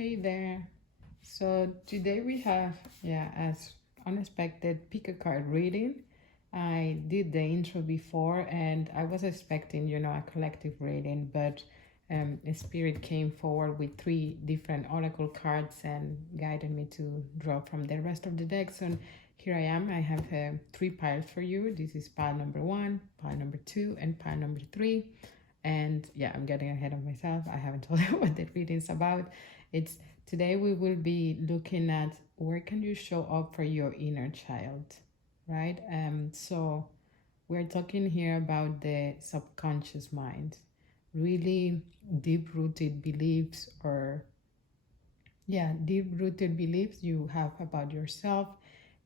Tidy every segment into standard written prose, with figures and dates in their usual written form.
Hey there. So today we have, as unexpected, pick a card reading. I did the intro before and I was expecting, a collective reading, but a spirit came forward with three different oracle cards and guided me to draw from the rest of the deck. So here I am. I have three piles for you. This is pile number one, pile number two, and pile number three. And yeah, I'm getting ahead of myself. I haven't told you what the reading's about. It's today we will be looking at where can you show up for your inner child, right? So we're talking here about the subconscious mind, really deep-rooted beliefs or deep-rooted beliefs you have about yourself,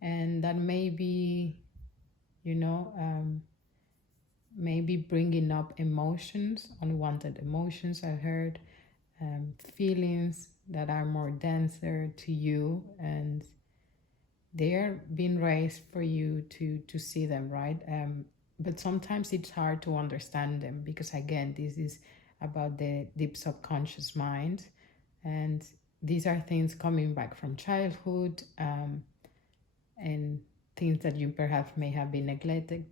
and that may be, you know, maybe bringing up emotions, unwanted emotions. I heard feelings that are more denser to you, and they are being raised for you to see them, right? But sometimes it's hard to understand them because again, this is about the deep subconscious mind, and these are things coming back from childhood, and things that you perhaps may have been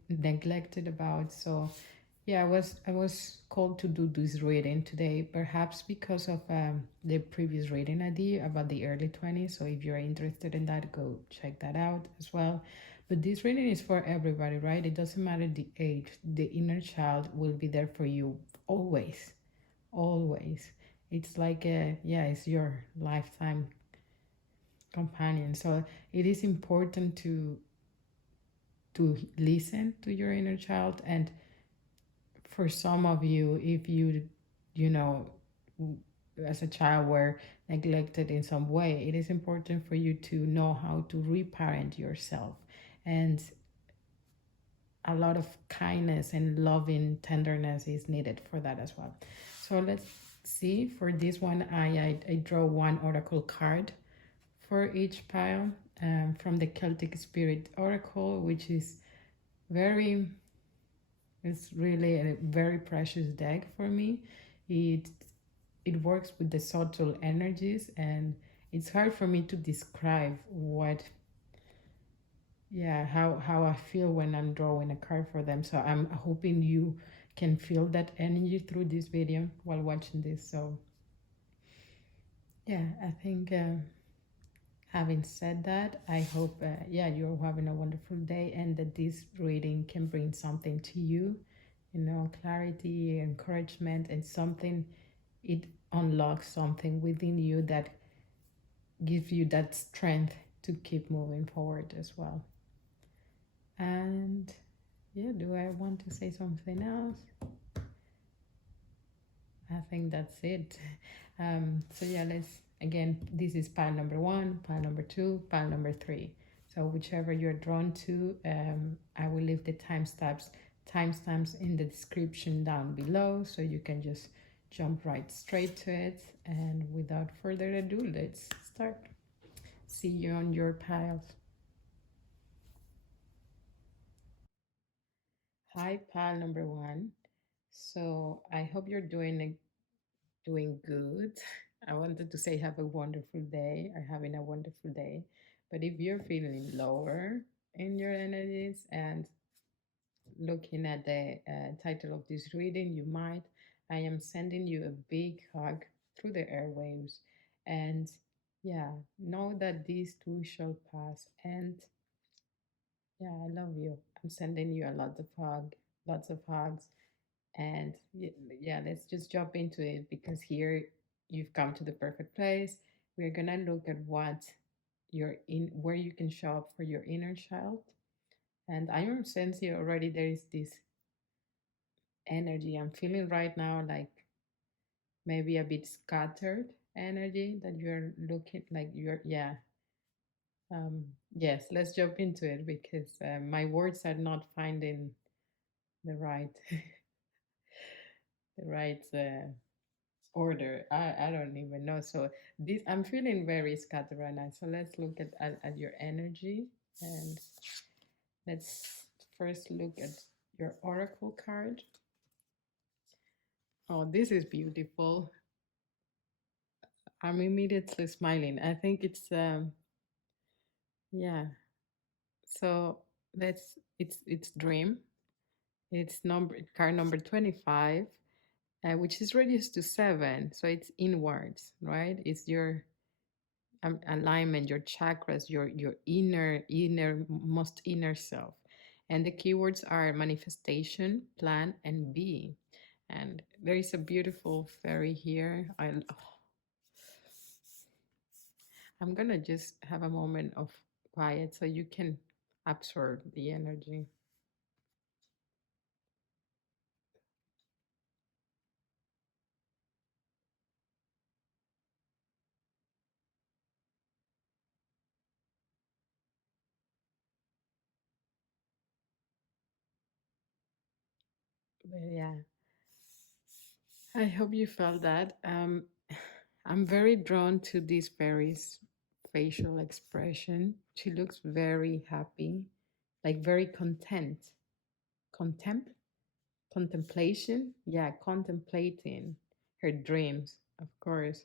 neglected about. So yeah, I was called to do this reading today, perhaps because of the previous reading I did about the early 20s. So if you're interested in that, go check that out as well. But this reading is for everybody, right? It doesn't matter the age. The inner child will be there for you always, always. It's like it's your lifetime companion. So it is important to listen to your inner child. And for some of you, if you know as a child were neglected in some way, it is important for you to know how to reparent yourself, and a lot of kindness and loving tenderness is needed for that as well. So let's see. For this one, I draw one oracle card for each pile, from the Celtic Spirit Oracle, which is very it's really a very precious deck for me. It it works with the subtle energies, and it's hard for me to describe how I feel when I'm drawing a card for them. So I'm hoping you can feel that energy through this video while watching this. So yeah, I think having said that, I hope you're having a wonderful day and that this reading can bring something to you, clarity, encouragement, and something. It unlocks something within you that gives you that strength to keep moving forward as well. And yeah, do I want to say something else? I think that's it. So yeah, this is pile number one, pile number two, pile number three. So whichever you're drawn to, I will leave the timestamps in the description down below, so you can just jump right straight to it. And without further ado, let's start. See you on your piles. Hi, pile number one. So I hope you're doing good. I wanted to say have a wonderful day or having a wonderful day. But if you're feeling lower in your energies and looking at the title of this reading, I am sending you a big hug through the airwaves. And yeah, know that these too shall pass. And yeah, I love you. I'm sending you lots of hugs. And yeah, let's just jump into it because here you've come to the perfect place. We're gonna look at where you can show up for your inner child. And I'm sensing already there is this energy I'm feeling right now, like maybe a bit scattered energy that you're looking like yes, let's jump into it because my words are not finding the right the right order. I don't even know. So this I'm feeling very scattered right now. So let's look at your energy, and let's first look at your oracle card. Oh, this is beautiful. I'm immediately smiling. I think it's yeah. So it's dream. It's number card number 25, which is reduced to 7. So it's inwards, right? It's your alignment, your chakras, your inner most inner self. And the keywords are manifestation, plan, and be. And there is a beautiful fairy here. I'm gonna just have a moment of quiet so you can absorb the energy. But yeah, I hope you felt that. I'm very drawn to this fairy's facial expression. She looks very happy, like very content. Contempt, contemplation. Yeah, contemplating her dreams, of course.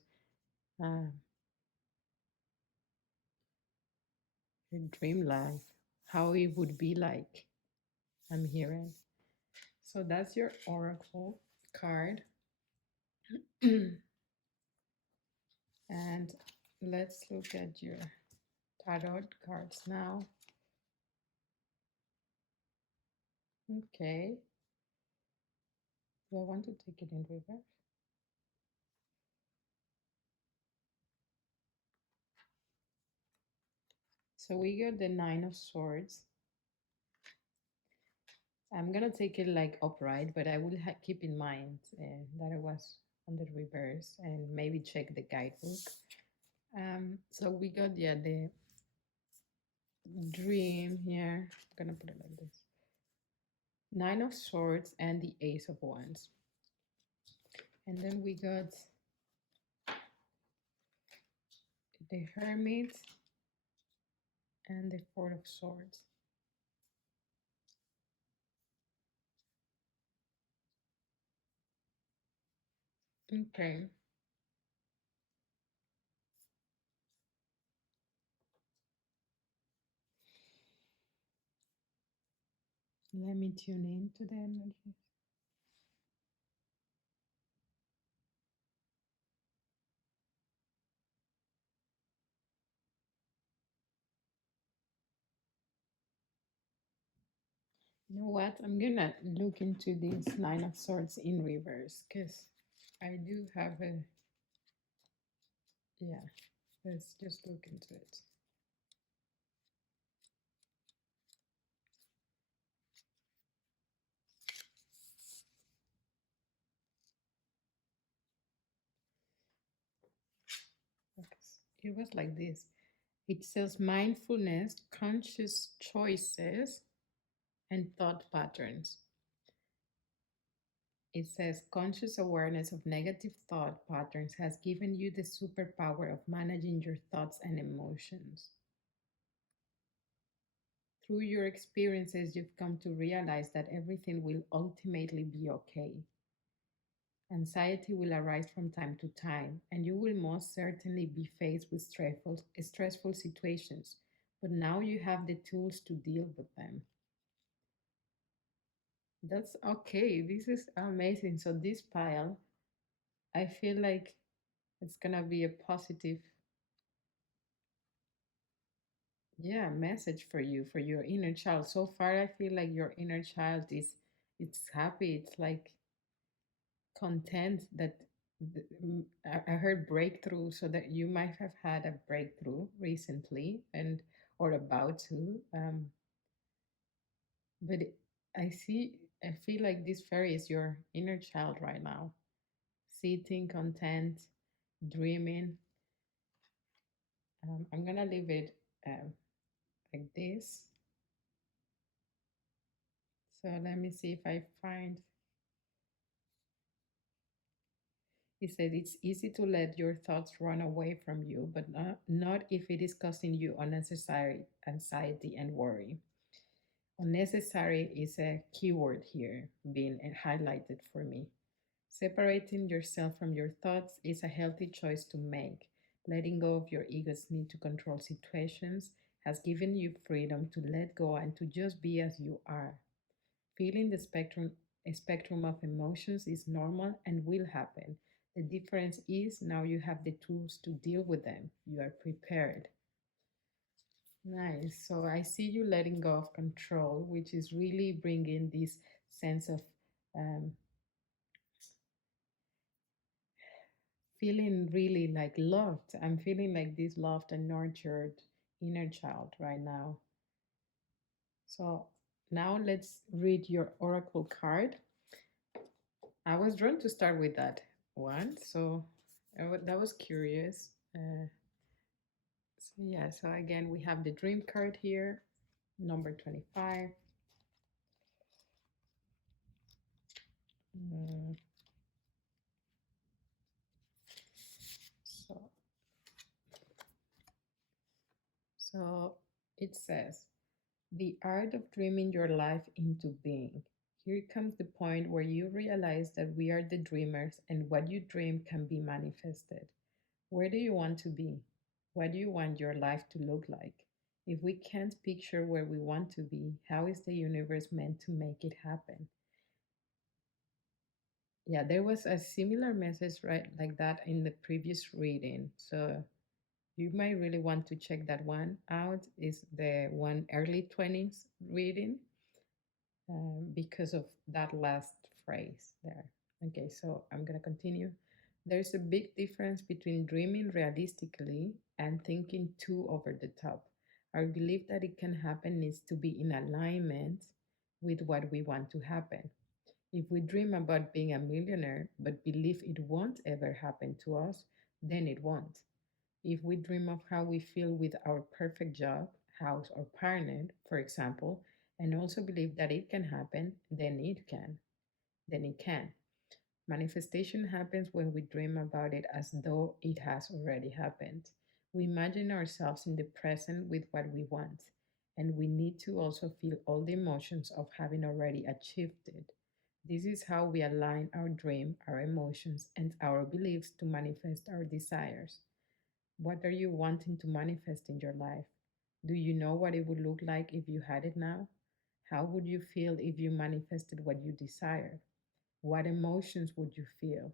Uh, her dream life, how it would be like. I'm hearing. So that's your oracle card. And let's look at your tarot cards now. Okay. Do I want to take it in reverse? So we got the Nine of Swords. I'm gonna take it like upright, but I will keep in mind that it was on the reverse and maybe check the guidebook. So we got, yeah, the dream here. I'm gonna put it like this. Nine of Swords and the Ace of Wands. And then we got the Hermit and the Four of Swords. Okay. Let me tune in to the energy. You know what? I'm gonna look into this Nine of Swords in reverse because I do have a, yeah, let's just look into it. Okay. It was like this. It says mindfulness, conscious choices, and thought patterns. It says conscious awareness of negative thought patterns has given you the superpower of managing your thoughts and emotions. Through your experiences, you've come to realize that everything will ultimately be okay. Anxiety will arise from time to time, and you will most certainly be faced with stressful situations, but now you have the tools to deal with them. That's okay. This is amazing. So, this pile, I feel like it's gonna be a positive, yeah, message for you, for your inner child. So far, I feel like your inner child is, it's happy. It's like content that I heard breakthrough, so that you might have had a breakthrough recently and or about to. But I feel like this fairy is your inner child right now, sitting content, dreaming. I'm gonna leave it like this. So let me see if I find. He said it's easy to let your thoughts run away from you, but not if it is causing you unnecessary anxiety and worry. Unnecessary is a keyword here being highlighted for me. Separating yourself from your thoughts is a healthy choice to make. Letting go of your ego's need to control situations has given you freedom to let go and to just be as you are. Feeling a spectrum of emotions is normal and will happen. The difference is now you have the tools to deal with them. You are prepared. Nice. So I see you letting go of control, which is really bringing this sense of um, feeling really like loved. I'm feeling like this loved and nurtured inner child right now. So now let's read your oracle card. I was drawn to start with that one, so that was curious. So yeah, so again, we have the dream card here, number 25. Mm, so, so it says, the art of dreaming your life into being. Here comes the point where you realize that we are the dreamers and what you dream can be manifested. Where do you want to be? What do you want your life to look like? If we can't picture where we want to be, how is the universe meant to make it happen? Yeah, there was a similar message right like that in the previous reading. So you might really want to check that one out. Is the one early 20s reading because of that last phrase there. Okay, so I'm going to continue. There's a big difference between dreaming realistically and thinking too over the top. Our belief that it can happen needs to be in alignment with what we want to happen. If we dream about being a millionaire but believe it won't ever happen to us, then it won't. If we dream of how we feel with our perfect job, house, or partner, for example, and also believe that it can happen, then it can. Then it can. Manifestation happens when we dream about it as though it has already happened. We imagine ourselves in the present with what we want, and we need to also feel all the emotions of having already achieved it. This is how we align our dream, our emotions, and our beliefs to manifest our desires. What are you wanting to manifest in your life? Do you know what it would look like if you had it now? How would you feel if you manifested what you desire? What emotions would you feel?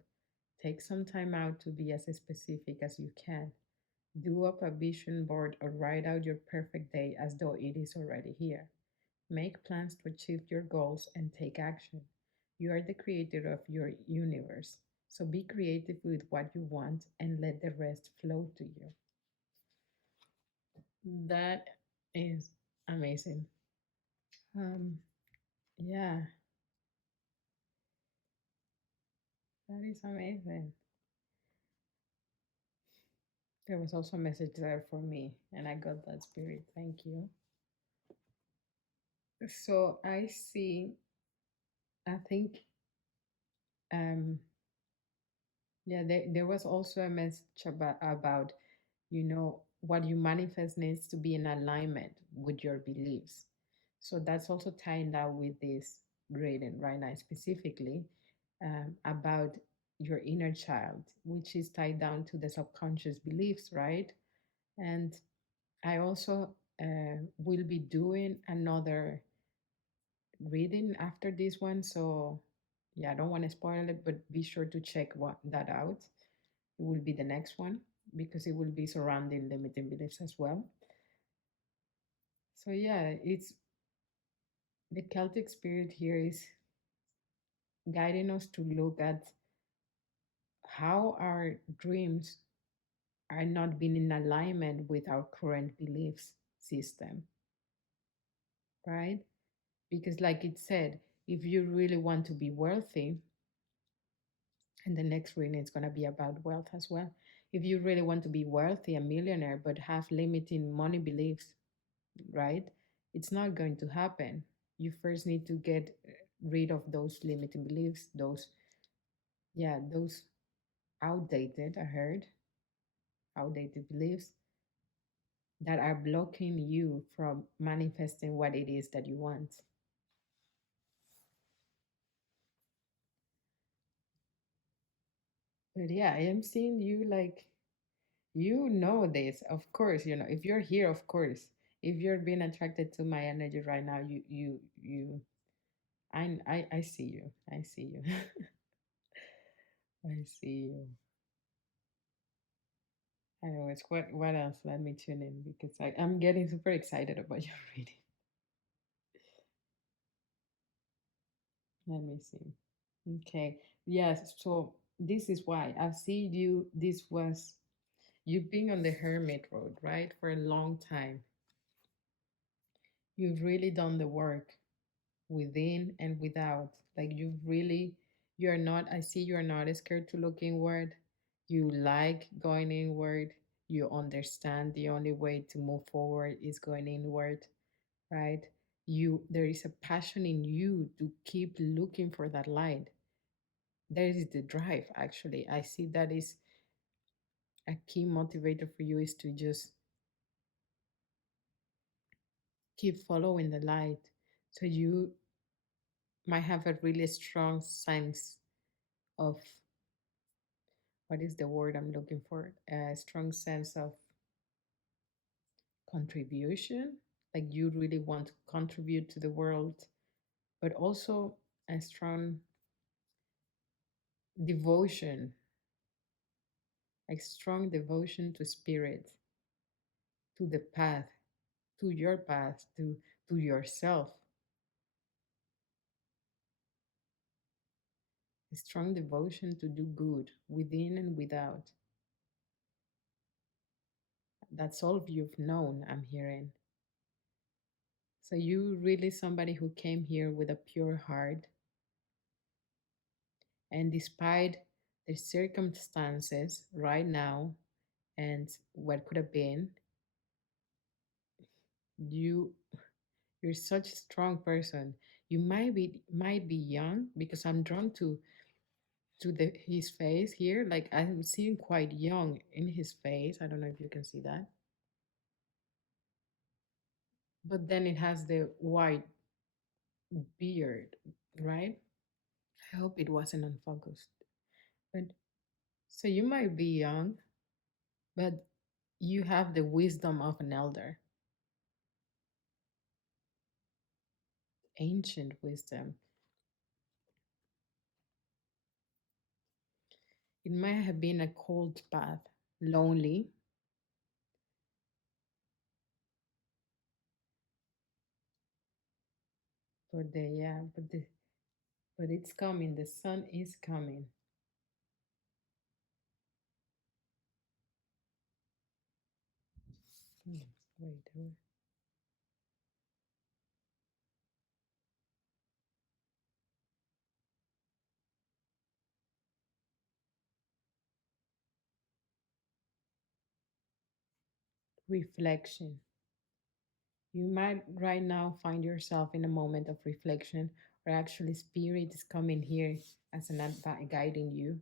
Take some time out to be as specific as you can. Do up a vision board or write out your perfect day as though it is already here. Make plans to achieve your goals and take action. You are the creator of your universe, so be creative with what you want and let the rest flow to you. That is amazing. Um, yeah, that is amazing. There was also a message there for me, and I got that spirit. Thank you. So I see, I think, um, yeah, there was also a message about, what you manifest needs to be in alignment with your beliefs. So that's also tying down with this reading right now, specifically about your inner child, which is tied down to the subconscious beliefs, right? And I also will be doing another reading after this one. So, yeah, I don't want to spoil it, but be sure to check that out. It will be the next one because it will be surrounding limiting beliefs as well. So, yeah, it's the Celtic spirit here is guiding us to look at how our dreams are not being in alignment with our current beliefs system, right? Because, like it said, if you really want to be wealthy, and the next reading is going to be about wealth as well. If you really want to be wealthy, a millionaire, but have limiting money beliefs, right? It's not going to happen. You first need to get rid of those limiting beliefs, those outdated, I heard, outdated beliefs that are blocking you from manifesting what it is that you want. But yeah, I am seeing you like You know this, of course. You know, if you're here, of course. If you're being attracted to my energy right now, you. I see you. I see you. I see you. Anyways, what else? Let me tune in because I'm getting super excited about your reading. Let me see. Okay. Yes. So this is why I've seen you. This was you've been on the hermit road, right, for a long time. You've really done the work within and without. Like you're not, I see you're not scared to look inward. You like going inward. You understand the only way to move forward is going inward, right? There is a passion in you to keep looking for that light. There is the drive, actually. I see that is a key motivator for you is to just keep following the light. So you might have a really strong sense of what is the word I'm looking for? A strong sense of contribution. Like you really want to contribute to the world, but also a strong devotion, like strong devotion to spirit, to the path, to your path, to yourself. A strong devotion to do good within and without. That's all you've known, I'm hearing. So you really somebody who came here with a pure heart, and despite the circumstances right now and what could have been, you you're such a strong person. You might be young because I'm drawn to the his face here. Like I'm seeing quite young in his face. I don't know if you can see that. But then it has the white beard, right? I hope it wasn't unfocused. But so you might be young, but you have the wisdom of an elder, ancient wisdom. It might have been a cold path, lonely, but it's coming. The sun is coming. Hmm, wait. Reflection. You might right now find yourself in a moment of reflection, or actually spirit is coming here as an advice guiding you.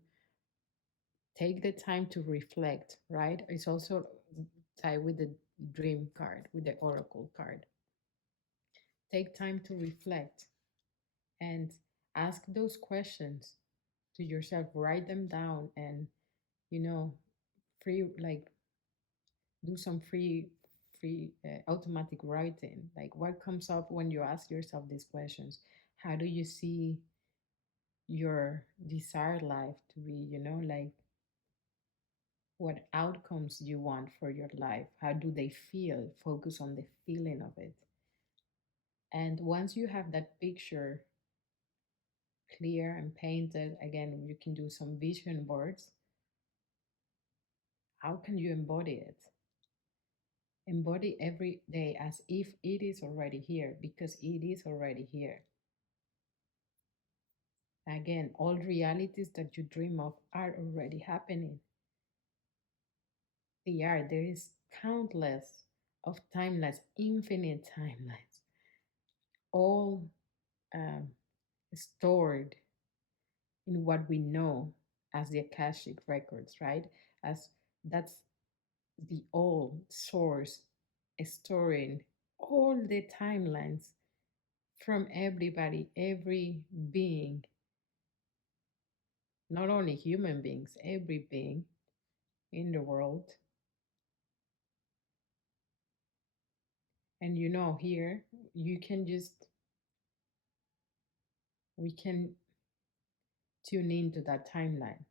Take the time to reflect, right? It's also tied with the dream card, with the oracle card. Take time to reflect and ask those questions to yourself. Write them down and, you know, free, like do some free automatic writing. Like what comes up when you ask yourself these questions? How do you see your desired life to be, like what outcomes you want for your life? How do they feel? Focus on the feeling of it. And once you have that picture clear and painted, again, you can do some vision boards. How can you embody it? Embody every day as if it is already here, because it is already here. Again, all realities that you dream of are already happening. They are. There is countless of timeless, infinite timeless, all um, stored in what we know as the Akashic records, right? As that's the old source storing all the timelines from everybody, every being, not only human beings, every being in the world. And here you can just, we can tune into that timeline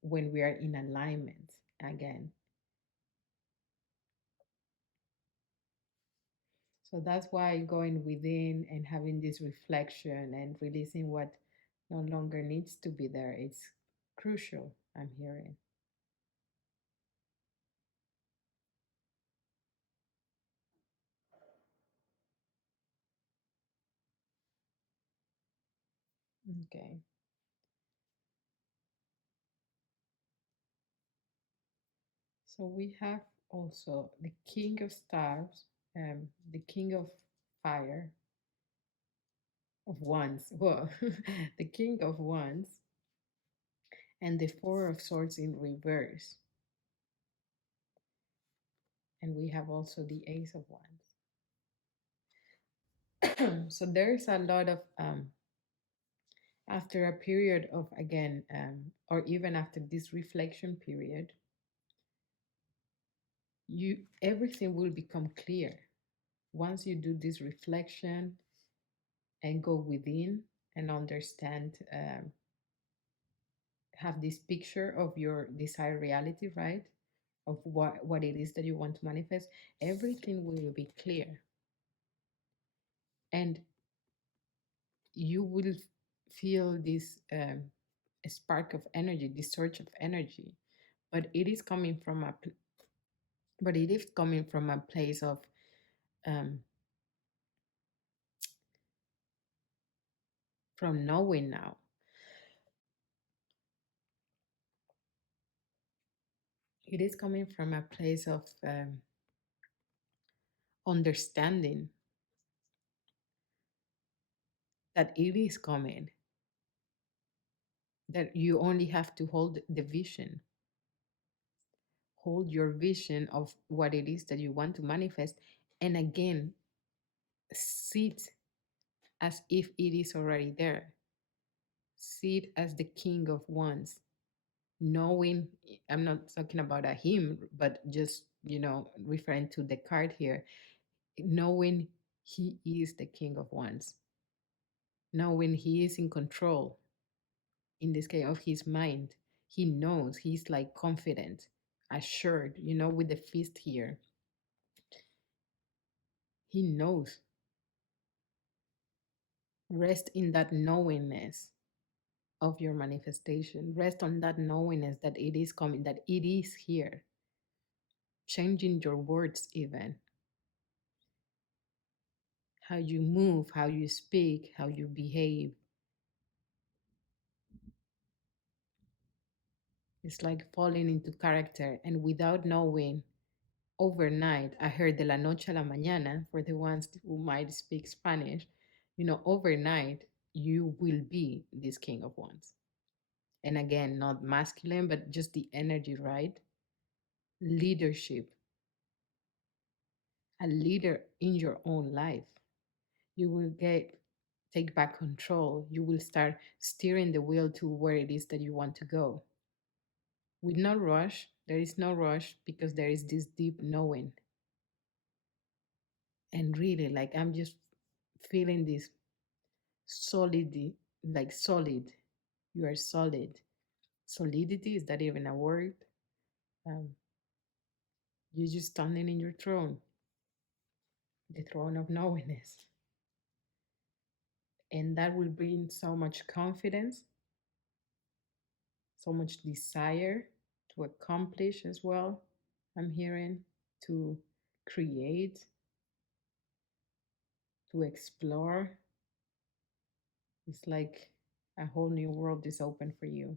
when we are in alignment again. So that's why going within and having this reflection and releasing what no longer needs to be there, it's crucial, I'm hearing. Okay. So we have also the King of Stars, the King of Fire, of Wands. Well, the King of Wands, and the Four of Swords in reverse. And we have also the Ace of Wands. So there's a lot of after a period of, again, or even after this reflection period, everything will become clear once you do this reflection and go within and understand, have this picture of your desired reality, right? Of what it is that you want to manifest. Everything will be clear, and you will feel this spark of energy, this surge of energy, but it is coming from a place of um, from knowing now. It is coming from a place of understanding that it is coming, that you only have to hold the vision, hold your vision of what it is that you want to manifest, and again, sit as if it is already there. Sit as the King of Wands, knowing, I'm not talking about a him, but just, referring to the card here, knowing he is the King of Wands, knowing he is in control, in this case, of his mind. He knows, he's like confident, assured, with the fist here. He knows. Rest in that knowingness of your manifestation. Rest on that knowingness that it is coming, that it is here. Changing your words, even how you move, how you speak, how you behave. It's like falling into character, and without knowing, overnight, I heard de la noche a la mañana, for the ones who might speak Spanish, overnight, you will be this King of Wands. And again, not masculine, but just the energy, right? Leadership, a leader in your own life. You will take back control. You will start steering the wheel to where it is that you want to go. With no rush, there is no rush, because there is this deep knowing. And really, like, I'm just feeling this solidity, like solid. You are solid. Solidity, is that even a word? Um, you're just standing in your throne, the throne of knowingness. And that will bring so much confidence, so much desire to accomplish as well. I'm hearing, to create, to explore. It's like a whole new world is open for you.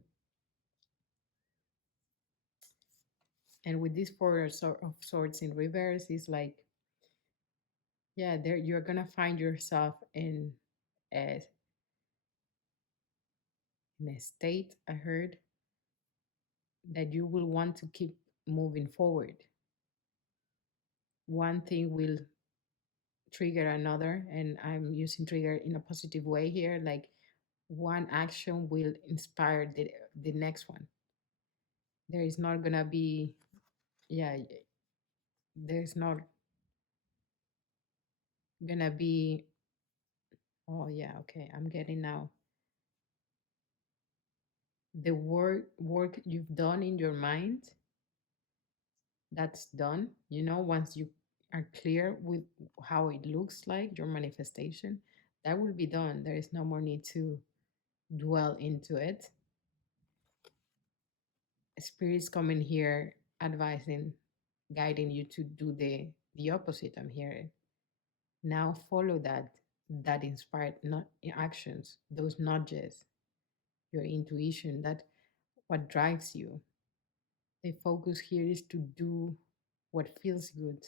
And with this Four of Swords in reverse, it's like, yeah, there you're gonna find yourself a, in a state, I heard, that you will want to keep moving forward. One thing will trigger another, and I'm using trigger in a positive way here, like one action will inspire the next one. There is not gonna be, yeah, there's not gonna be, oh yeah, okay, I'm getting now the work you've done in your mind, that's done. Once you are clear with how it looks like, your manifestation, that will be done. There is no more need to dwell into it. Spirits coming here advising, guiding you to do the opposite. I'm hearing now, follow that inspired not actions, those nudges, your intuition, that what drives you. The focus here is to do what feels good,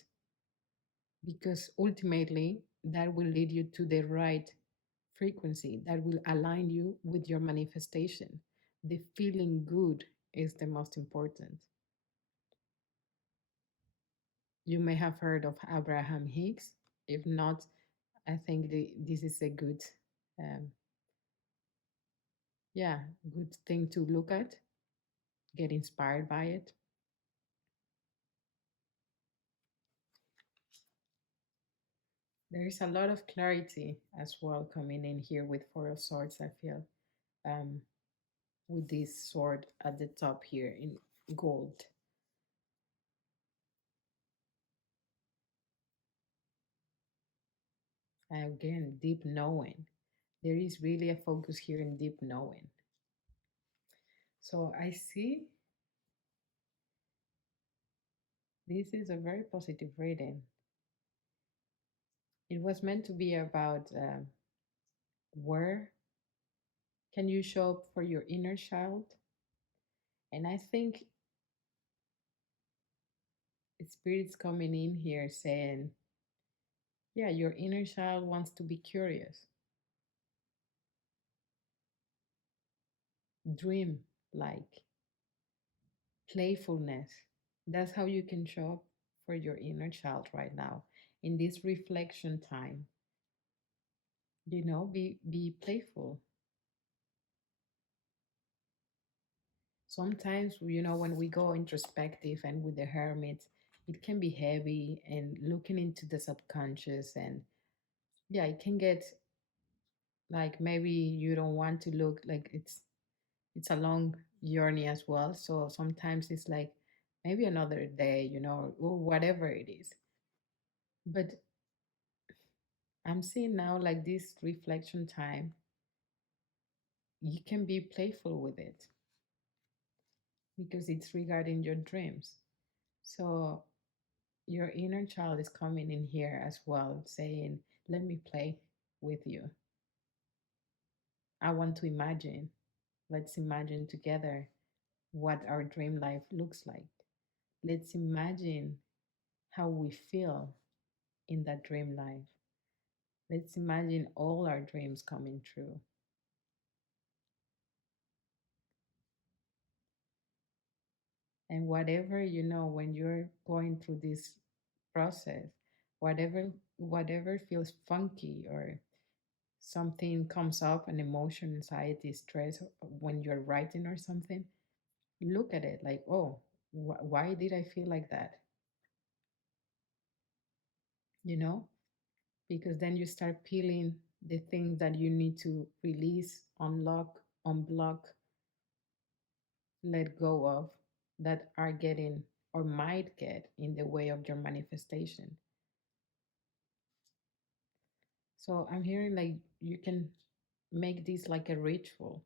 because ultimately that will lead you to the right frequency that will align you with your manifestation. The feeling good is the most important. You may have heard of Abraham Hicks. If not, I think this is a good, um, yeah, good thing to look at, get inspired by it. There is a lot of clarity as well coming in here with Four of Swords, I feel, um, with this sword at the top here in gold. Again, deep knowing. There is really a focus here in deep knowing. So I see this is a very positive reading. It was meant to be about where can you show up for your inner child? And I think Spirit's coming in here saying, yeah, your inner child wants to be curious. Dream like playfulness. That's how you can show up for your inner child right now in this reflection time. Be playful. Sometimes, when we go introspective and with the hermit, it can be heavy and looking into the subconscious, and yeah, it can get like maybe you don't want to look like it's a long journey as well. So sometimes it's like maybe another day, or whatever it is. But I'm seeing now like this reflection time, you can be playful with it because it's regarding your dreams. So your inner child is coming in here as well, saying, let me play with you. I want to imagine. Let's imagine together what our dream life looks like. Let's imagine how we feel in that dream life. Let's imagine all our dreams coming true. And whatever, when you're going through this process, whatever feels funky or something comes up, an emotion, anxiety, stress, when you're writing or something, look at it like, oh, why did I feel like that? You know, because then you start peeling the things that you need to release, unlock, unblock, let go of, that are getting or might get in the way of your manifestation. So I'm hearing like you can make this like a ritual.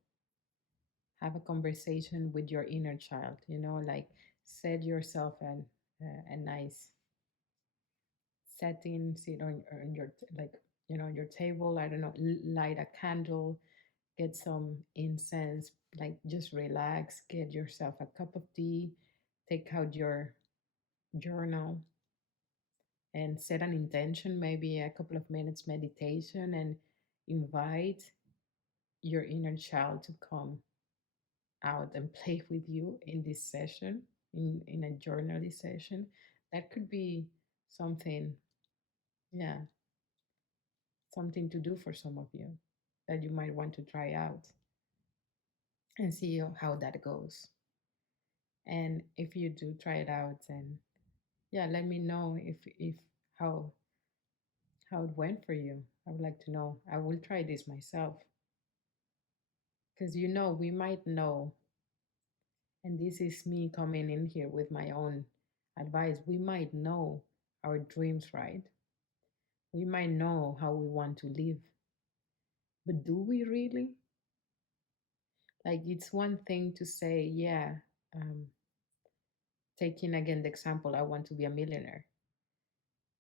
Have a conversation with your inner child, like set yourself a nice setting, sit on your like your table. I don't know, light a candle, get some incense, like just relax, get yourself a cup of tea, take out your journal and set an intention, maybe a couple of minutes meditation, and invite your inner child to come out and play with you in this session, in a journaling session. That could be something, yeah, something to do for some of you that you might want to try out and see how that goes. And if you do try it out, and yeah, let me know if how it went for you. I would like to know. I will try this myself because we might know, and this is me coming in here with my own advice. We might know our dreams, right? We might know how we want to live, but do we really? Like, it's one thing to say, yeah, um, taking again the example, I want to be a millionaire.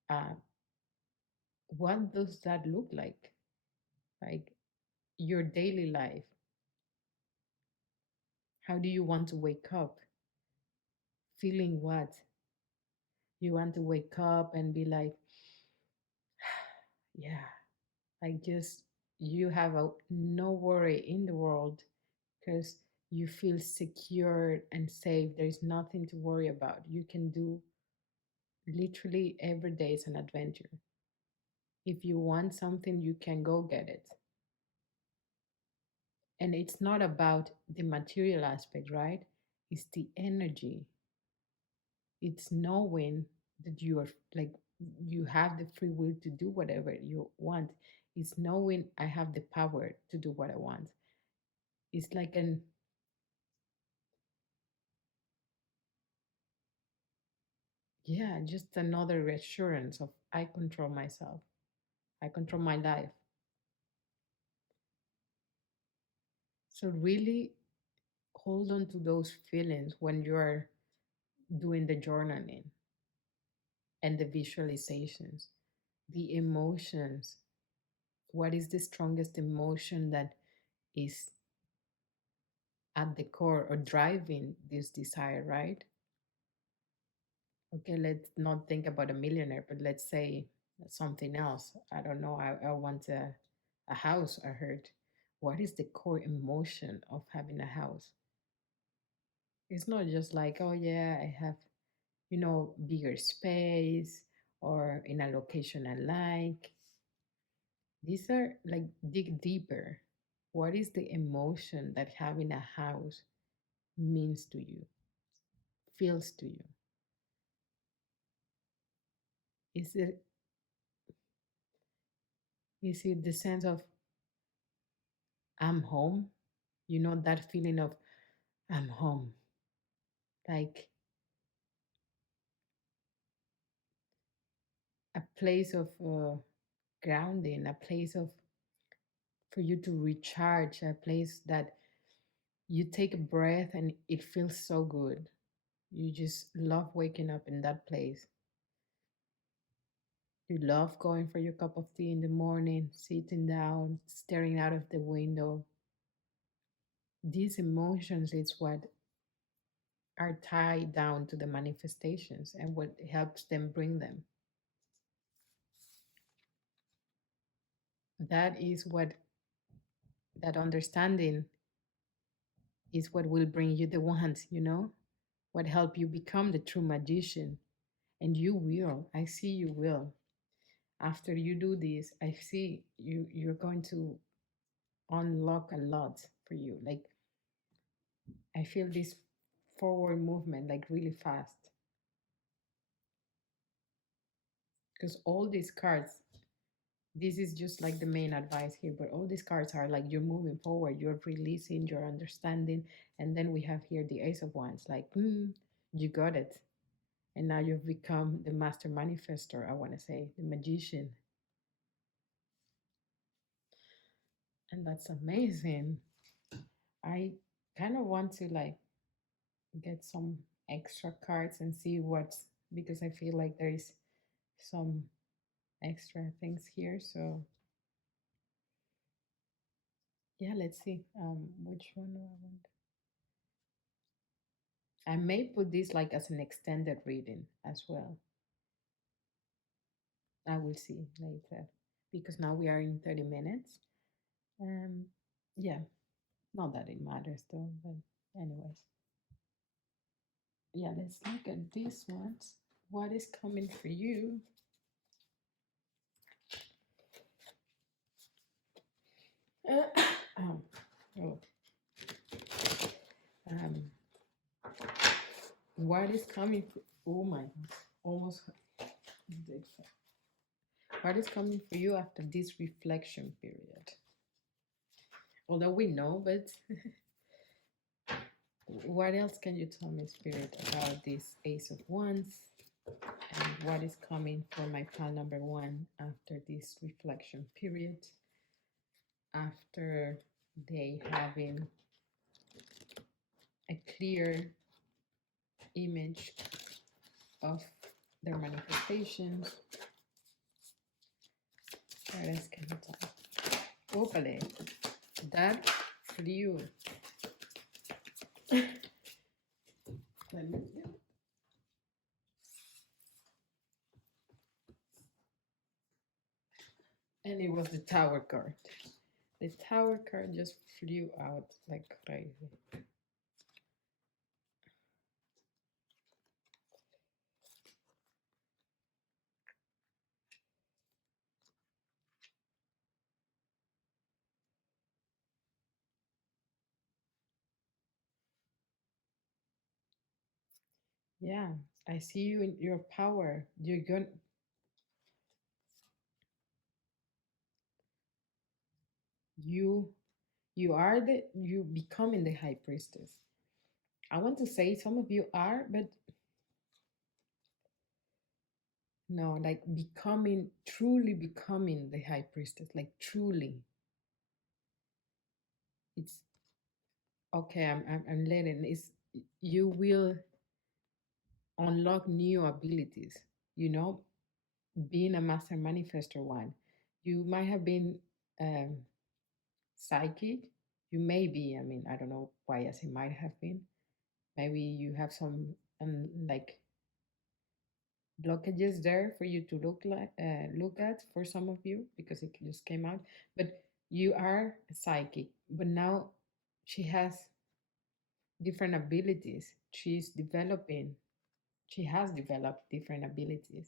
Uh, what does that look like? Like, your daily life. How do you want to wake up? Feeling what? You want to wake up and be like, yeah, like just you have no worry in the world because you feel secure and safe. There's nothing to worry about. You can do literally every day is an adventure. If you want something, you can go get it. And it's not about the material aspect, right? It's the energy. It's knowing that you are like, you have the free will to do whatever you want. It's knowing I have the power to do what I want. It's like yeah, just another reassurance of I control myself. I control my life. So really hold on to those feelings when you're doing the journaling and the visualizations, the emotions. What is the strongest emotion that is at the core or driving this desire, right? Okay, let's not think about a millionaire, but let's say something else. I don't know. I want a house, I heard. What is the core emotion of having a house? It's not just like, oh, yeah, I have, bigger space or in a location I like. These are like dig deeper. What is the emotion that having a house means to you, feels to you? Is it the sense of I'm home? That feeling of I'm home, like a place of grounding, a place of for you to recharge, a place that you take a breath and it feels so good. You just love waking up in that place. You love going for your cup of tea in the morning, sitting down, staring out of the window. These emotions is what are tied down to the manifestations and what helps them bring them. That is what that understanding is what will bring you the ones, what help you become the true magician. And you will. I see you will. After you do this, I see you're going to unlock a lot for you. Like I feel this forward movement like really fast. Because all these cards, this is just like the main advice here, but all these cards are like you're moving forward, you're releasing, you're understanding. And then we have here the Ace of Wands, like, you got it. And now you've become the master manifestor, I want to say, the magician. And that's amazing. I kind of want to like get some extra cards and see what's because I feel like there is some extra things here. So yeah, let's see which one do I want. I may put this like as an extended reading as well. I will see later because now we are in 30 minutes. Um, yeah, not that it matters though, but anyways. Yeah, let's look at these ones. What is coming for you? um, oh, um, what is coming? Oh my God. almost. What is coming for you after this reflection period? Although we know, but what else can you tell me, Spirit, about this Ace of Wands? And what is coming for my pile number one after this reflection period? After they having a clear image of their manifestations. What else can you tell? Opale, that flew. Let me see. And it was the Tower card. The Tower card just flew out like crazy. Yeah, I see you in your power. You you becoming the high priestess. I want to say some of you are, but no, like becoming, truly becoming the high priestess, like truly. It's okay. I'm letting. It's you will unlock new abilities. You know, being a master manifester one, you might have been um, psychic. You may be. I mean, I don't know why I say might have been. Maybe you have some like blockages there for you to look at for some of you because it just came out. But you are psychic, but now she has different abilities. She has developed different abilities.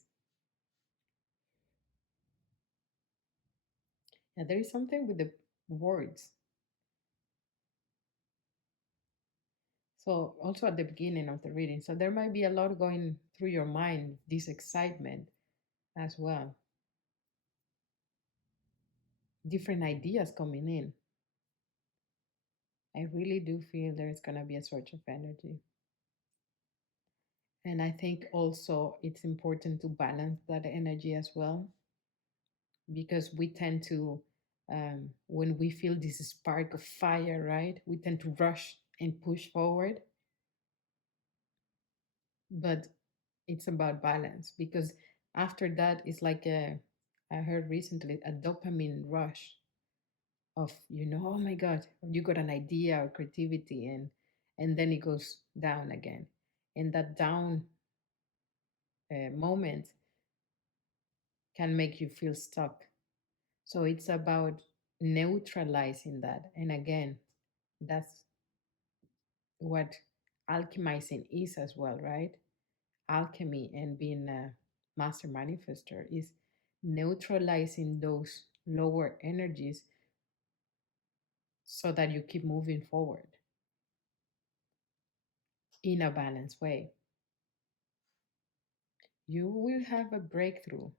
Yeah, there is something with the words. So also at the beginning of the reading, so there might be a lot going through your mind, this excitement as well, different ideas coming in. I really do feel there's going to be a surge of energy. And I think also it's important to balance that energy as well, because we tend to, when we feel this spark of fire, right, we tend to rush and push forward. But it's about balance, because after that, it's like I heard recently, a dopamine rush of, oh my God, you got an idea or creativity, and then it goes down again. And that down moment can make you feel stuck. So it's about neutralizing that. And again, that's what alchemizing is as well, right? Alchemy and being a master manifester is neutralizing those lower energies so that you keep moving forward in a balanced way. You will have a breakthrough.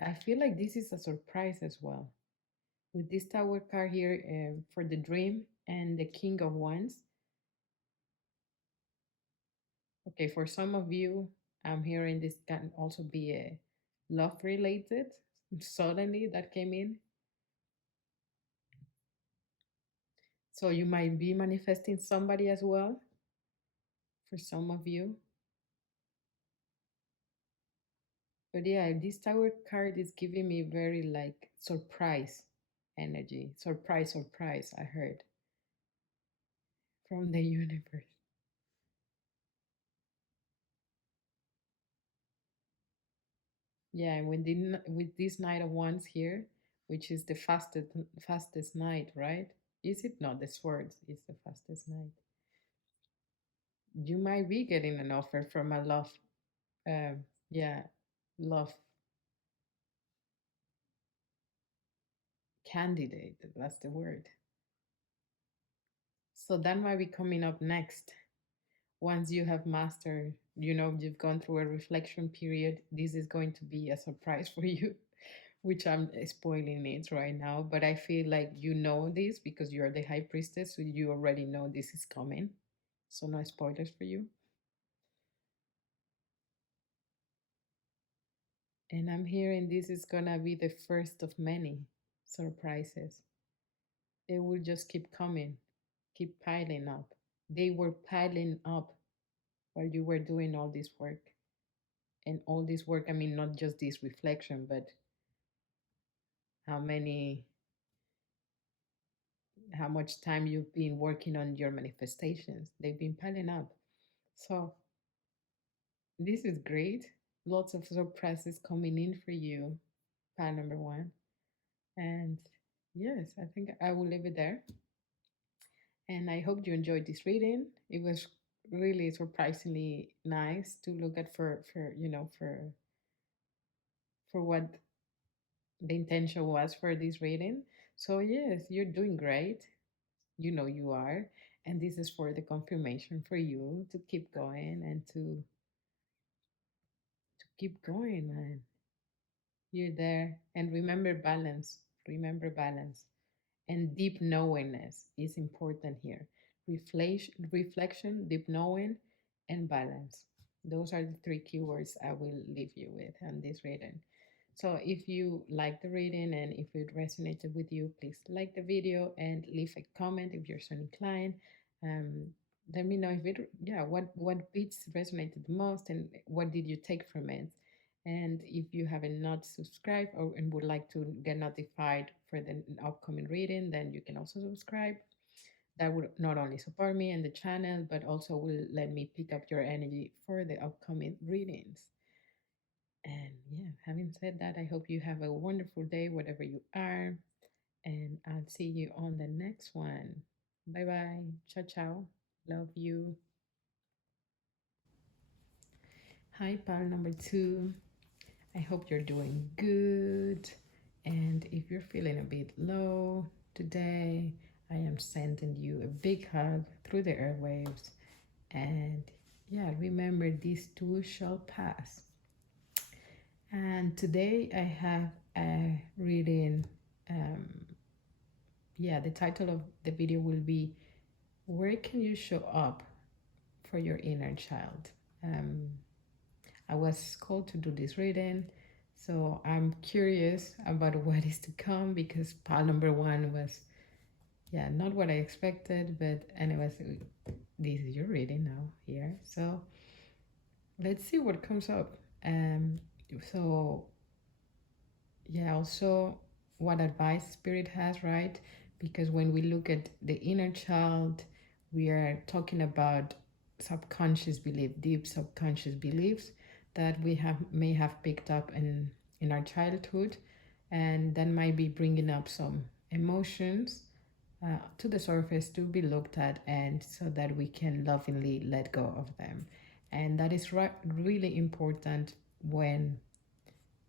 I feel like this is a surprise as well. With this Tower card here for the dream and the King of Wands. Okay, for some of you, I'm hearing this can also be a love related. Suddenly that came in. So you might be manifesting somebody as well for some of you. But yeah, this Tower card is giving me very like surprise energy. Surprise, surprise, I heard from the universe. Yeah, and with this Knight of Wands here, which is the fastest knight, right? Is it not? The swords is the fastest knight. You might be getting an offer from a love, um, yeah, love candidate. That's the word. So that might be coming up next. once you have mastered, you know, you've gone through a reflection period, this is going to be a surprise for you, which I'm spoiling it right now. But I feel like you know this because you're the high priestess, so you already know this is coming. So no spoilers for you. And I'm hearing this is gonna be the first of many surprises. They will just keep coming, keep piling up. They were piling up while you were doing all this work. And all this work, I mean, not just this reflection, but how many, how much time you've been working on your manifestations. They've been piling up. So this is great. Lots of surprises coming in for you, pile number one. And yes, I think I will leave it there. And I hope you enjoyed this reading. It was really surprisingly nice to look at for you know for what the intention was for this reading. So yes, you're doing great. You know you are. And this is for the confirmation for you to keep going and to keep going, man. You're there. And remember balance. Remember balance. And deep knowingness is important here. Reflection, deep knowing, and balance. Those are the three keywords I will leave you with on this reading. So if you like the reading and if it resonated with you, please like the video and leave a comment if you're so inclined. Um, Let me know if it, yeah, what bits resonated the most and what did you take from it. And if you haven't not subscribed or and would like to get notified for the upcoming reading, then you can also subscribe. That would not only support me and the channel, but also will let me pick up your energy for the upcoming readings. And yeah, having said that, I hope you have a wonderful day, whatever you are. And I'll see you on the next one. Bye bye. Ciao, ciao. Love you. Hi, pal number two. I hope you're doing good. And if you're feeling a bit low today, I am sending you a big hug through the airwaves. And yeah, remember, these too shall pass. And today I have a reading. Yeah, the title of the video will be Where Can You Show Up for Your Inner Child? I was called to do this reading, so I'm curious about what is to come because pile number one was, yeah, not what I expected, but anyways, this is your reading now here. So let's see what comes up. So yeah, also what advice spirit has, right? Because when we look at the inner child, we are talking about subconscious belief, deep subconscious beliefs that we have may have picked up in our childhood, and that might be bringing up some emotions to the surface to be looked at, and so that we can lovingly let go of them. And that is really important when,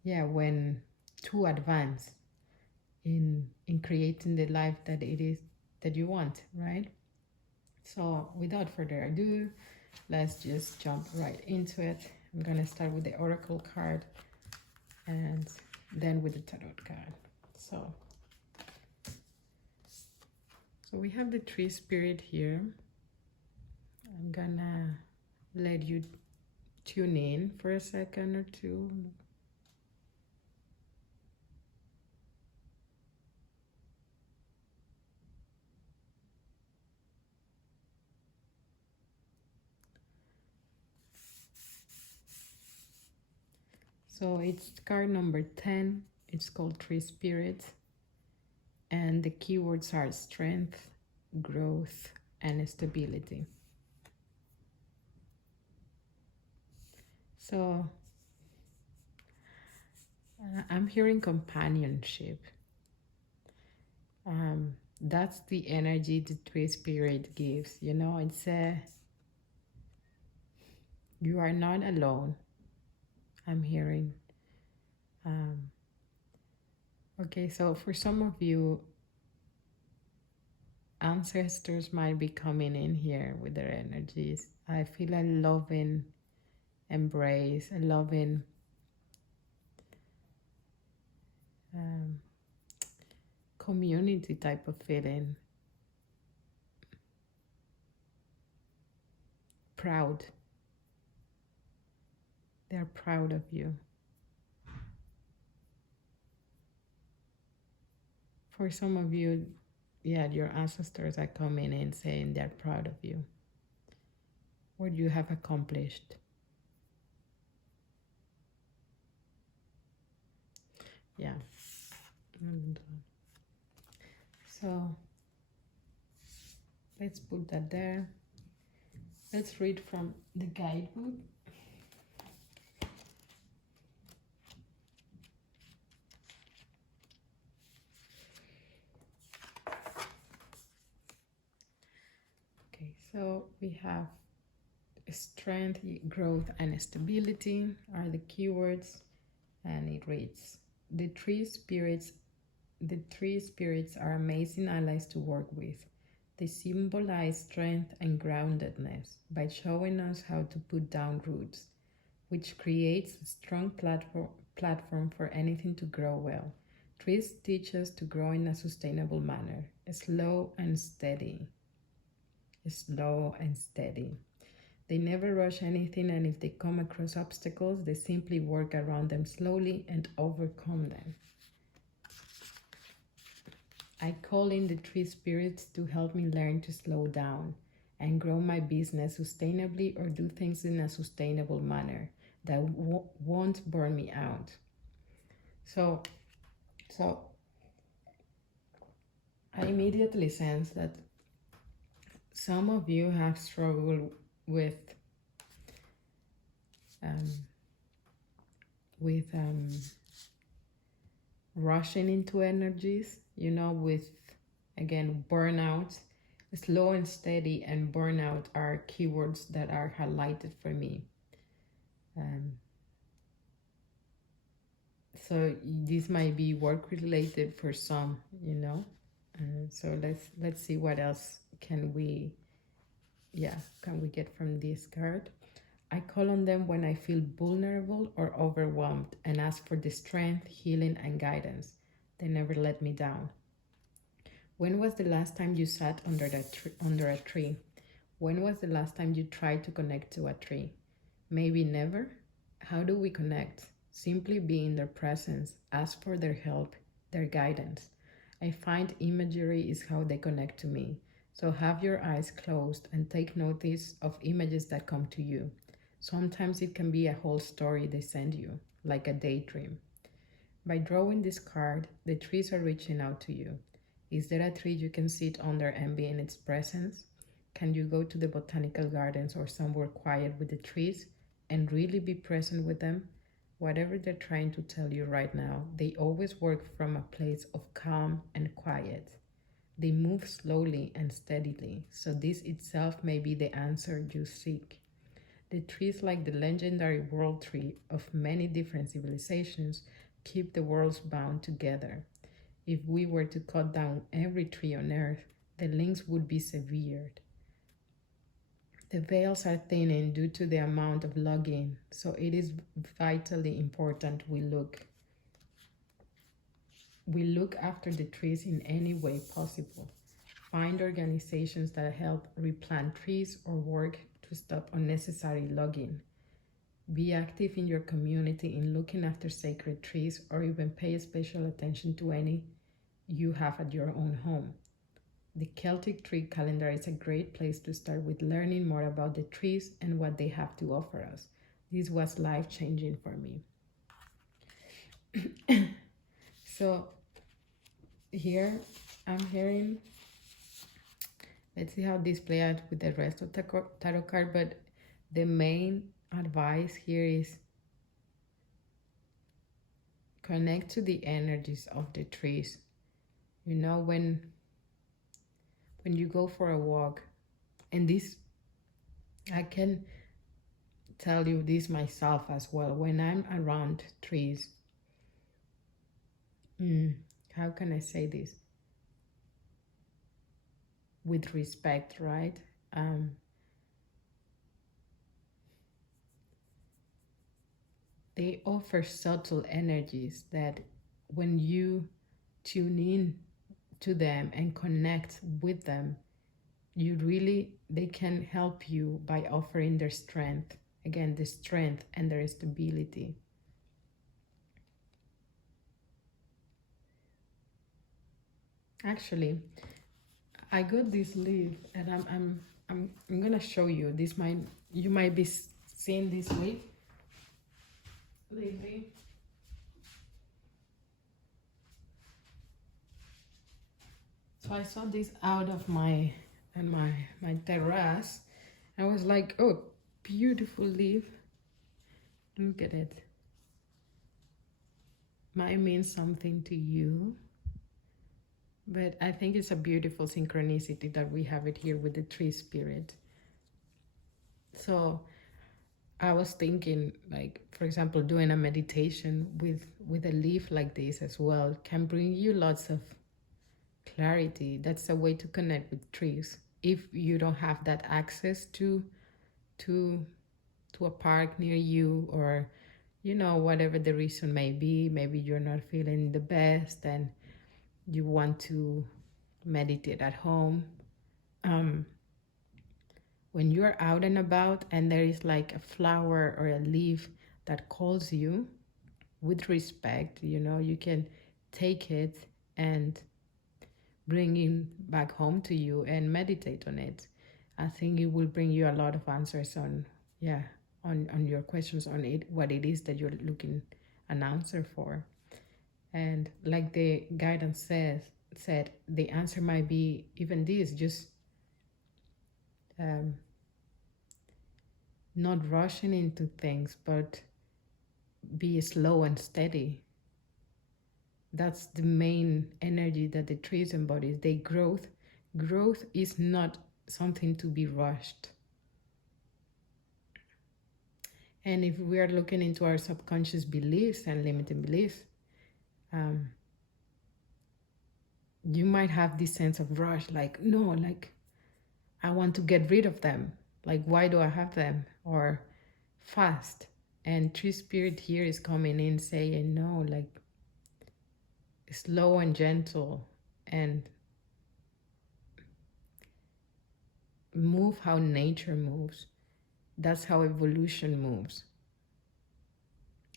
yeah, when to advance in creating the life that it is that you want, right? So without further ado, let's just jump right into it. I'm gonna start with the oracle card and then with the tarot card. So we have the tree spirit here. I'm gonna let you tune in for a second or two. So it's card number 10. It's called Tree Spirit. And the keywords are strength, growth, and stability. So I'm hearing companionship. That's the energy the tree spirit gives. You know, it's you are not alone. I'm hearing. Okay, so for some of you, ancestors might be coming in here with their energies. I feel a loving embrace, a loving um, community type of feeling. Proud. They're proud of you. For some of you, yeah, your ancestors are coming in saying they're proud of you, what you have accomplished. Yeah. And, so let's put that there. Let's read from the guidebook. Okay, so we have strength, growth, and stability are the keywords, and it reads, the three spirits are amazing allies to work with. They symbolize strength and groundedness by showing us how to put down roots, which creates a strong platform for anything to grow well. Trees teach us to grow in a sustainable manner, slow and steady. Slow and steady. They never rush anything, and if they come across obstacles, they simply work around them slowly and overcome them. I call in the tree spirits to help me learn to slow down and grow my business sustainably or do things in a sustainable manner that won't burn me out. So I immediately sense that some of you have struggled with rushing into energies, with, again, burnout. Slow and steady and burnout are keywords that are highlighted for me. So this might be work related for some, so let's see what else can we get from this card. I call on them when I feel vulnerable or overwhelmed and ask for the strength, healing, and guidance. They never let me down. When was the last time you sat under a tree? When was the last time you tried to connect to a tree? Maybe never? How do we connect? Simply be in their presence, ask for their help, their guidance. I find imagery is how they connect to me. So have your eyes closed and take notice of images that come to you. Sometimes it can be a whole story they send you, like a daydream. By drawing this card, the trees are reaching out to you. Is there a tree you can sit under and be in its presence? Can you go to the botanical gardens or somewhere quiet with the trees and really be present with them? Whatever they're trying to tell you right now, they always work from a place of calm and quiet. They move slowly and steadily, so this itself may be the answer you seek. The trees, like the legendary world tree of many different civilizations, keep the worlds bound together. If we were to cut down every tree on earth, the links would be severed. The veils are thinning due to the amount of logging, so it is vitally important we look after the trees in any way possible. Find organizations that help replant trees or work to stop unnecessary logging. Be active in your community in looking after sacred trees, or even pay special attention to any you have at your own home. The Celtic tree calendar is a great place to start with learning more about the trees and what they have to offer us. This was life-changing for me. So here I'm hearing, let's see how this plays out with the rest of the tarot card, but the main advice here is connect to the energies of the trees. When you go for a walk, and this, I can tell you this myself as well, when I'm around trees, how can I say this? With respect, right? they offer subtle energies that when you tune in to them and connect with them, they can help you by offering their strength. Again, the strength and their stability. Actually, I got this leaf, and I'm gonna show you. You might be seeing this leaf lately. So I saw this out of my terrace. I was like, oh, beautiful leaf. Look at it. Might mean something to you. But I think it's a beautiful synchronicity that we have it here with the tree spirit. So I was thinking, like, for example, doing a meditation with a leaf like this as well can bring you lots of clarity. That's a way to connect with trees. If you don't have that access to a park near you, or whatever the reason may be, maybe you're not feeling the best and you want to meditate at home. When you're out and about and there is like a flower or a leaf that calls you with respect, you can take it and bring it back home to you and meditate on it. I think it will bring you a lot of answers on your questions on it, what it is that you're looking an answer for. And like the guidance said, the answer might be even this, just not rushing into things, but be slow and steady. That's the main energy that the trees embodies. Growth is not something to be rushed. And if we are looking into our subconscious beliefs and limiting beliefs, you might have this sense of rush, like, no, like, I want to get rid of them. Like, why do I have them? Or fast. And tree spirit here is coming in saying, no, like, slow and gentle, and move how nature moves. That's how evolution moves.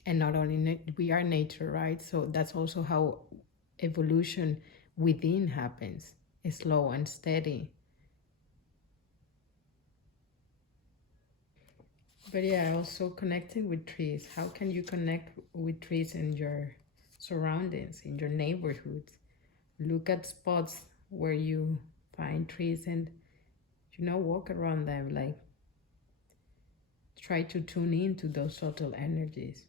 And not only we are nature, right? So that's also how evolution within happens, slow and steady. But yeah, also connecting with trees. How can you connect with trees in your surroundings, in your neighborhood? Look at spots where you find trees and, walk around them. Like, try to tune into those subtle energies.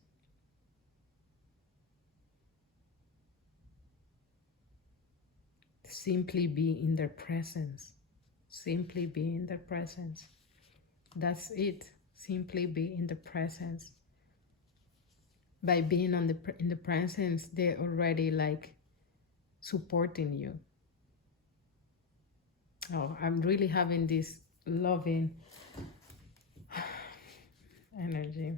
Simply be in their presence. Simply be in their presence. That's it. Simply be in the presence. By being in the presence, they're already like supporting you. Oh, I'm really having this loving energy.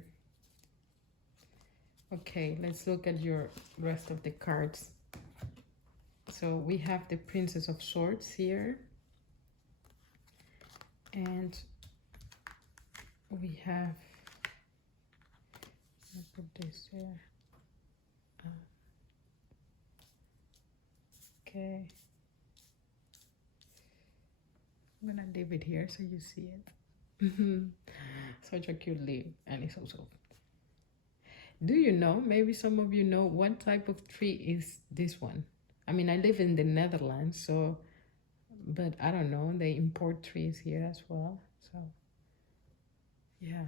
Okay, let's look at your rest of the cards. So we have the Princess of Swords here. And we have, I'll put this here. Okay. I'm gonna leave it here so you see it. Such a cute leaf, and it's so soft. Do you know, maybe some of you know, what type of tree is this one? I mean, I live in the Netherlands, so, but I don't know, they import trees here as well. So yeah,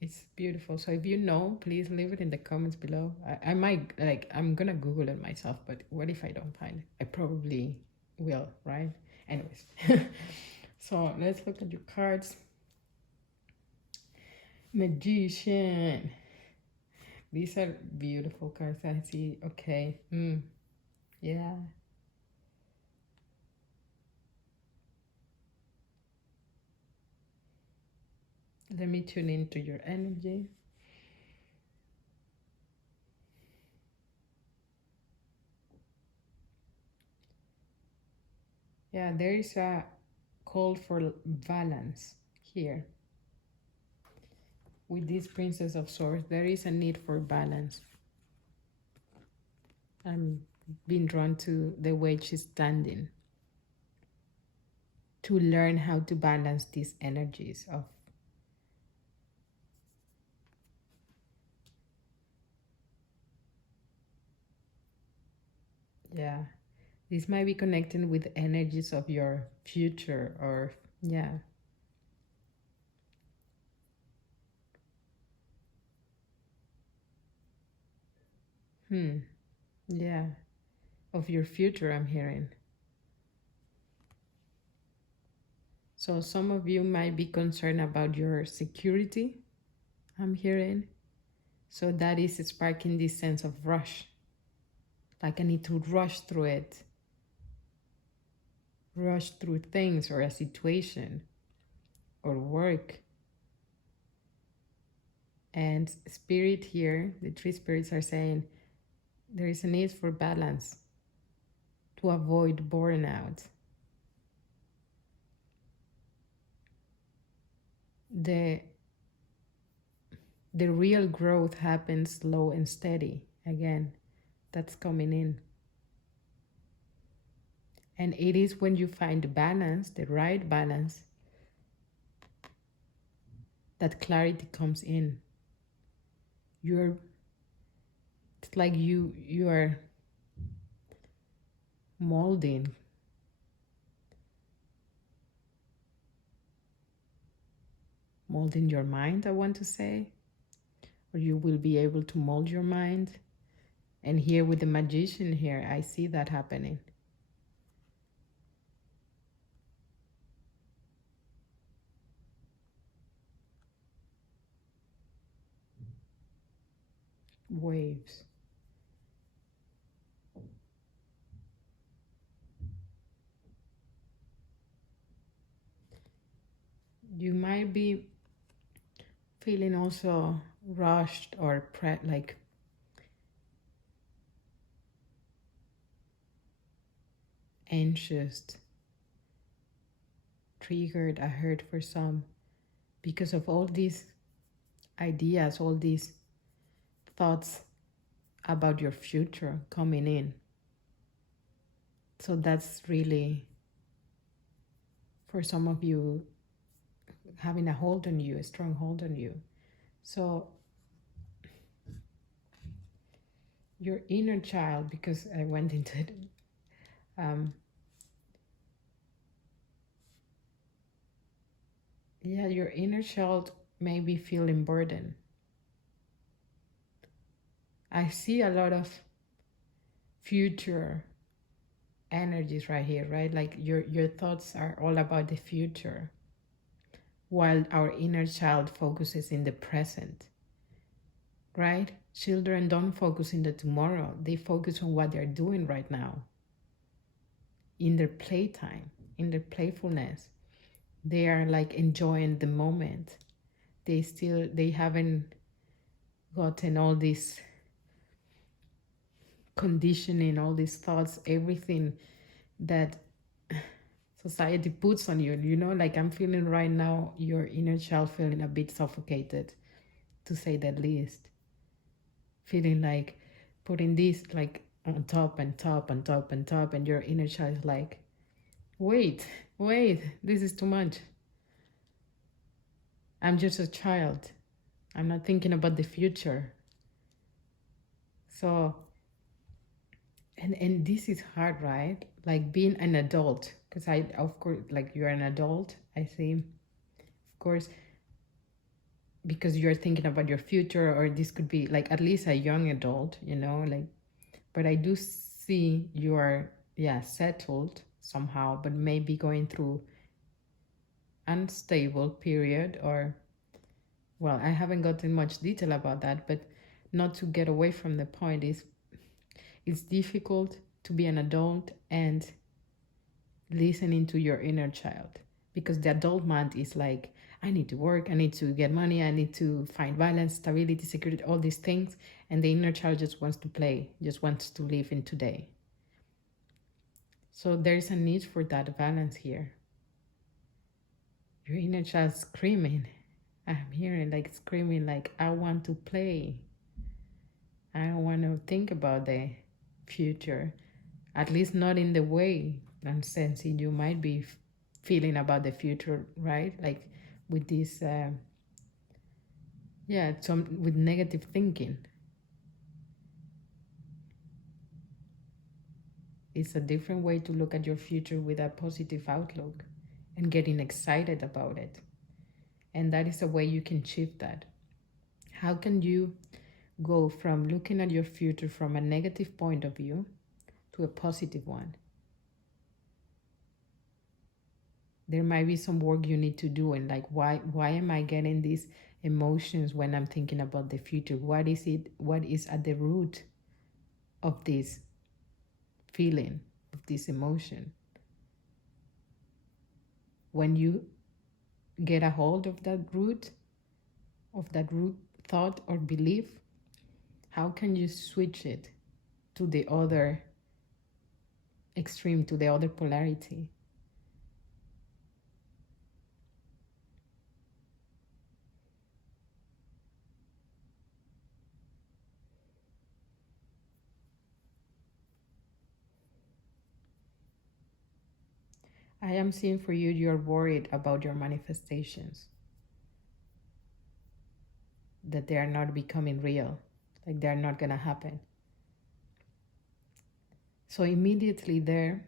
it's beautiful. So if you know, please leave it in the comments below. I might, like, I'm gonna Google it myself, but what if I don't find it? I probably will, right? Anyways. So let's look at your cards. Magician. These are beautiful cards. I see. Okay. Yeah. Let me tune into your energy. Yeah, there is a call for balance here. With this Princess of Swords, there is a need for balance. I'm being drawn to the way she's standing, to learn how to balance these energies of yeah. This might be connecting with energies of your future or yeah. Yeah. Of your future, I'm hearing. So some of you might be concerned about your security, I'm hearing. So that is sparking this sense of rush. Like I need to rush through it. Rush through things or a situation or work. And spirit here, the three spirits are saying there is a need for balance to avoid burnout. The real growth happens slow and steady. Again, that's coming in. And it is when you find the balance, the right balance, that clarity comes in. It's like you are molding your mind, I want to say, or you will be able to mold your mind. And here with the magician here, I see that happening. Waves. You might be feeling also rushed or like anxious, triggered, I heard for some, because of all these ideas, all these thoughts about your future coming in. So that's really, for some of you, having a hold on you, a strong hold on you. So your inner child, because I went into it, yeah, your inner child may be feeling burden. I see a lot of future energies right here, right? Like your thoughts are all about the future, while our inner child focuses in the present, right? Children don't focus in the tomorrow. They focus on what they're doing right now. In their playtime, in their playfulness, they are like enjoying the moment. They haven't gotten all this conditioning, all these thoughts, everything that society puts on you. You know, like I'm feeling right now, your inner child feeling a bit suffocated, to say the least. Feeling like putting this like on top and top and top and top, and your inner child is like, wait, this is too much. I'm just a child. I'm not thinking about the future. So, and this is hard, right? Like being an adult, because of course, like you're an adult, I see, of course, because you're thinking about your future, or this could be like at least a young adult, you know, like, but I do see you are, yeah, settled somehow, but maybe going through unstable period, or, well, I haven't gotten much detail about that, but not to get away from the point is it's difficult to be an adult and listening to your inner child, because the adult mind is like, I need to work, I need to get money, I need to find balance, stability, security, all these things. And the inner child just wants to play, just wants to live in today. So there's a need for that balance here. Your inner child screaming. I'm hearing like screaming, like, I want to play. I don't want to think about the future, at least not in the way I'm sensing you might be feeling about the future, right? Like with this, some with negative thinking. It's a different way to look at your future with a positive outlook and getting excited about it. And that is a way you can shift that. How can you go from looking at your future from a negative point of view to a positive one? There might be some work you need to do, and like, why am I getting these emotions when I'm thinking about the future? What is at the root of this feeling, of this emotion? When you get a hold of that root thought or belief, how can you switch it to the other extreme, to the other polarity? I am seeing for you, you're worried about your manifestations, that they are not becoming real, like they're not going to happen. So immediately there,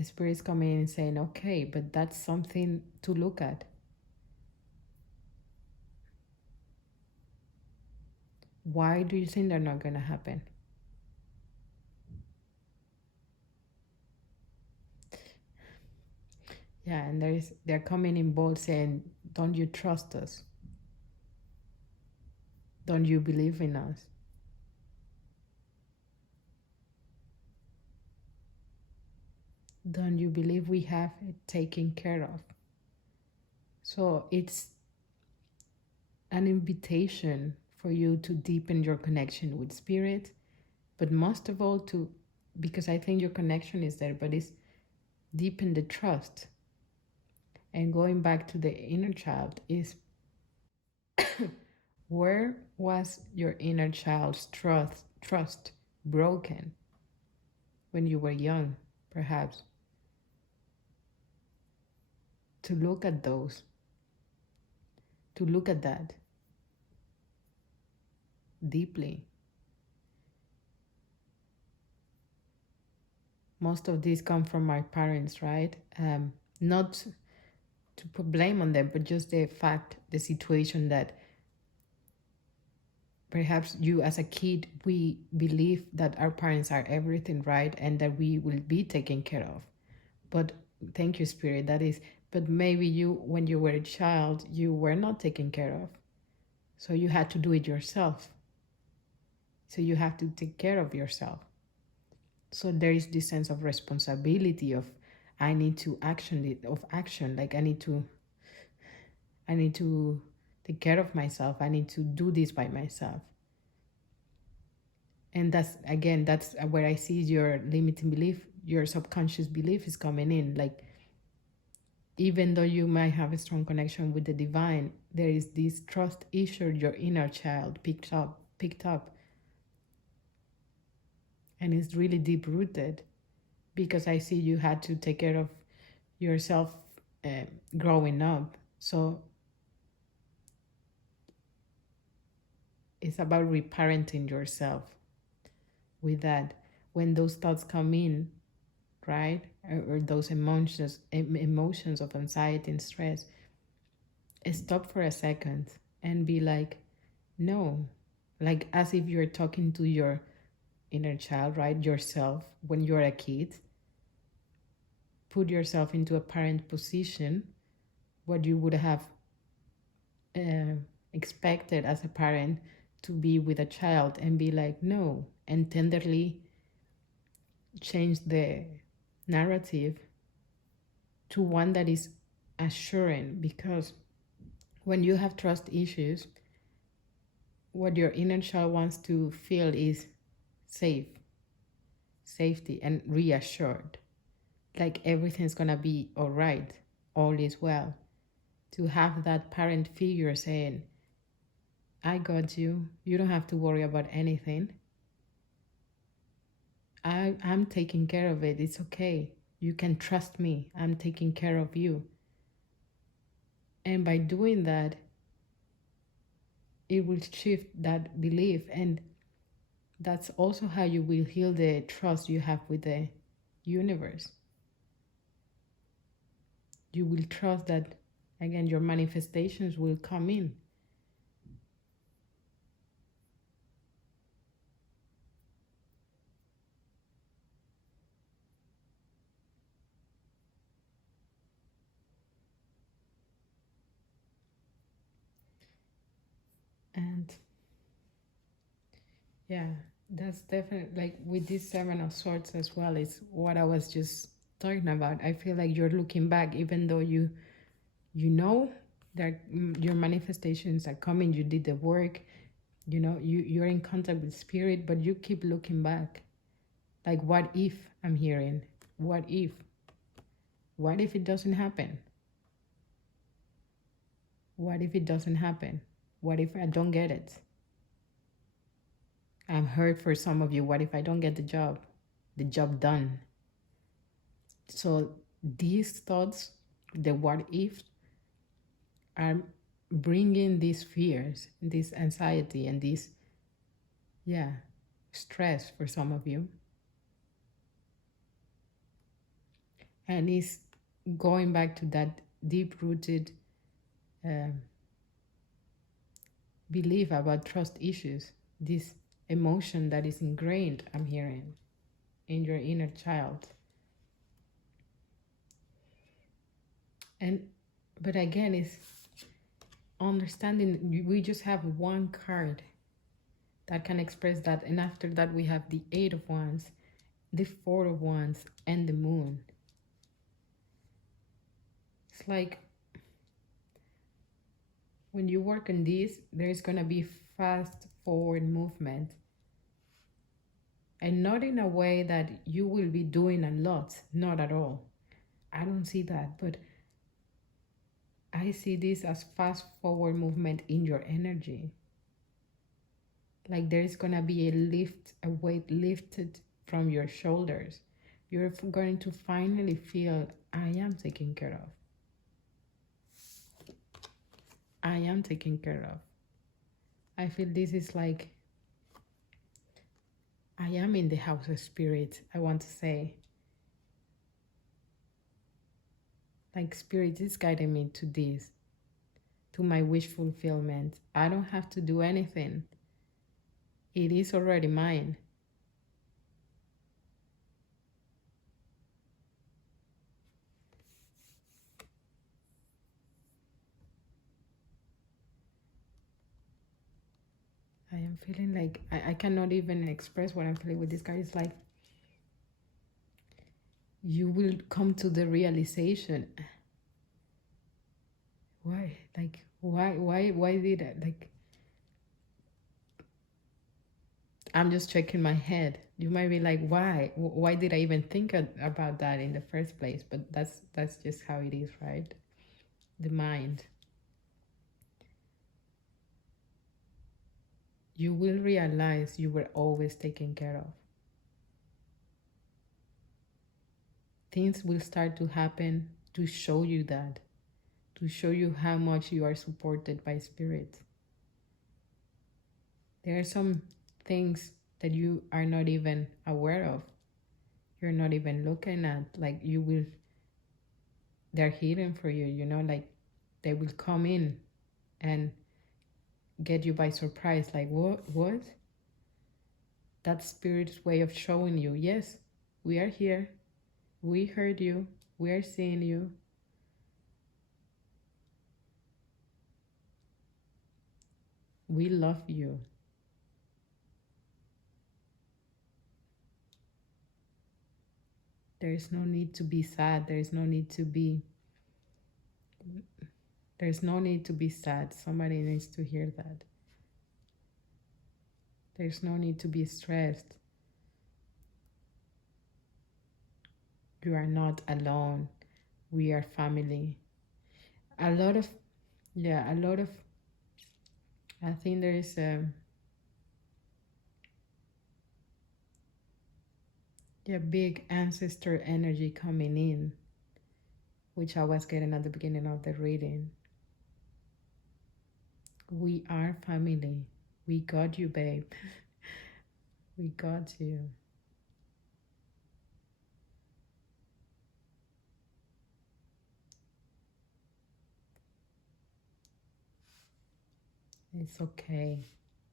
Spirit's coming in and saying, okay, but that's something to look at. Why do you think they're not going to happen? Yeah, and they're coming in bold saying, don't you trust us? Don't you believe in us? Don't you believe we have it taken care of? So it's an invitation for you to deepen your connection with Spirit, but most of all because I think your connection is there, but it's deepen the trust. And going back to the inner child is, where was your inner child's trust broken when you were young, perhaps? To look at that deeply. Most of these come from our parents, right? Not to put blame on them, but just the situation that perhaps you as a kid, we believe that our parents are everything, right? And that we will be taken care of. But thank you, Spirit, but maybe you, when you were a child, you were not taken care of. So you had to do it yourself. So you have to take care of yourself. So there is this sense of responsibility of, I need to action, like I need to take care of myself. I need to do this by myself. And that's where I see your limiting belief, your subconscious belief is coming in. Like, even though you might have a strong connection with the divine, there is this trust issue your inner child picked up. And it's really deep rooted, because I see you had to take care of yourself growing up. So it's about reparenting yourself with that. When those thoughts come in, right, or those emotions of anxiety and stress, stop for a second and be like, no, like as if you're talking to your inner child, right, yourself when you're a kid. Put yourself into a parent position, what you would have expected as a parent to be with a child, and be like, no, and tenderly change the narrative to one that is assuring. Because when you have trust issues, what your inner child wants to feel is safe, safety, and reassured. Like everything's gonna be all right, all is well. To have that parent figure saying, I got you, you don't have to worry about anything. I'm taking care of it, it's okay. You can trust me, I'm taking care of you. And by doing that, it will shift that belief, and that's also how you will heal the trust you have with the universe. You will trust that, again, your manifestations will come in. And yeah, that's definitely, like with this Seven of Swords as well, is what I was just talking about. I feel like you're looking back, even though you know that your manifestations are coming, you did the work, you know, you're in contact with spirit, but you keep looking back. Like, what if? I'm hearing, what if? What if it doesn't happen? What if it doesn't happen? What if I don't get it? I'm hurt for some of you. What if I don't get the job done? So these thoughts, the what if, are bringing these fears, this anxiety, and this, yeah, stress for some of you. And it's going back to that deep-rooted belief about trust issues, this emotion that is ingrained, I'm hearing, in your inner child. And but again, it's understanding we just have one card that can express that, and after that we have the Eight of Wands, the Four of Wands, and the Moon. It's like when you work on this, there's gonna be fast forward movement, and not in a way that you will be doing a lot, not at all. I don't see that, but I see this as fast forward movement in your energy. Like there's gonna be a weight lifted from your shoulders. You're going to finally feel, I am taken care of. I am taken care of. I feel this is like, I am in the house of spirit, I want to say. Like spirit is guiding me to this, to my wish fulfillment. I don't have to do anything. It is already mine. I am feeling like I cannot even express what I'm feeling with this card. It's like you will come to the realization. Why? Like, why did I, like, I'm just checking my head. You might be like, why did I even think about that in the first place? But that's just how it is, right? The mind. You will realize you were always taken care of. Things will start to happen to show you that, to show you how much you are supported by spirit. There are some things that you are not even aware of. You're not even looking at, like you will, they're hidden for you, you know, like they will come in and get you by surprise. Like, what? That's spirit's way of showing you, yes, we are here. We heard you. We are seeing you. We love you. There is no need to be sad. There's no need to be sad. Somebody needs to hear that. There's no need to be stressed. You are not alone. We are family. A lot of, yeah, a lot of, I think there is a big ancestor energy coming in, which I was getting at the beginning of the reading. We are family. We got you, babe. We got you. It's okay.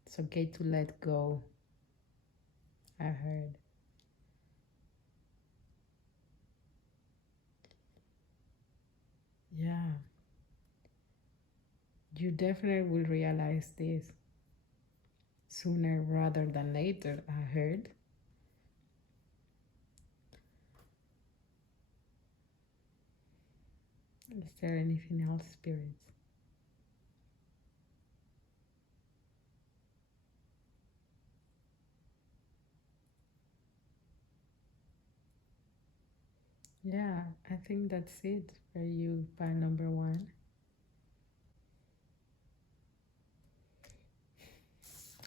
It's okay to let go. I heard. Yeah. You definitely will realize this sooner rather than later, I heard. Is there anything else, spirits? Yeah, I think that's it for you, pile number 1.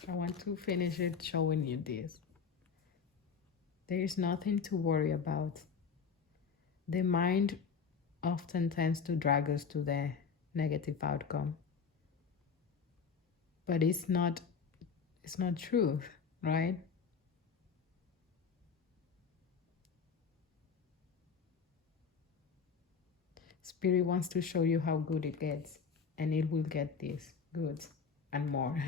I want to finish it showing you this. There is nothing to worry about. The mind often tends to drag us to the negative outcome. But it's not true, right? Spirit wants to show you how good it gets, and it will get this good and more.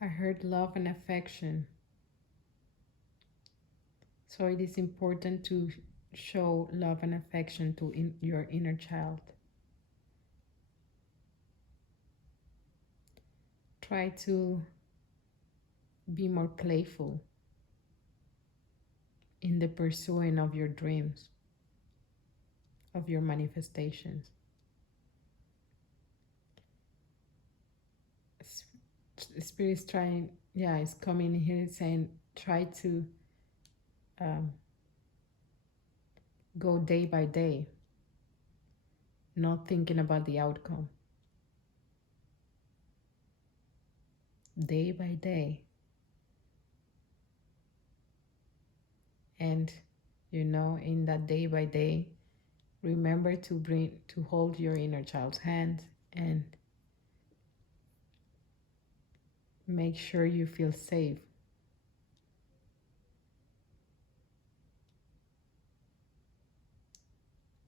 I heard love and affection. So it is important to show love and affection to your inner child. Try to be more playful in the pursuing of your dreams, of your manifestations. Spirit is trying, yeah, it's coming here saying try to go day by day, not thinking about the outcome. Day by day. And in that day by day, remember to hold your inner child's hand and make sure you feel safe.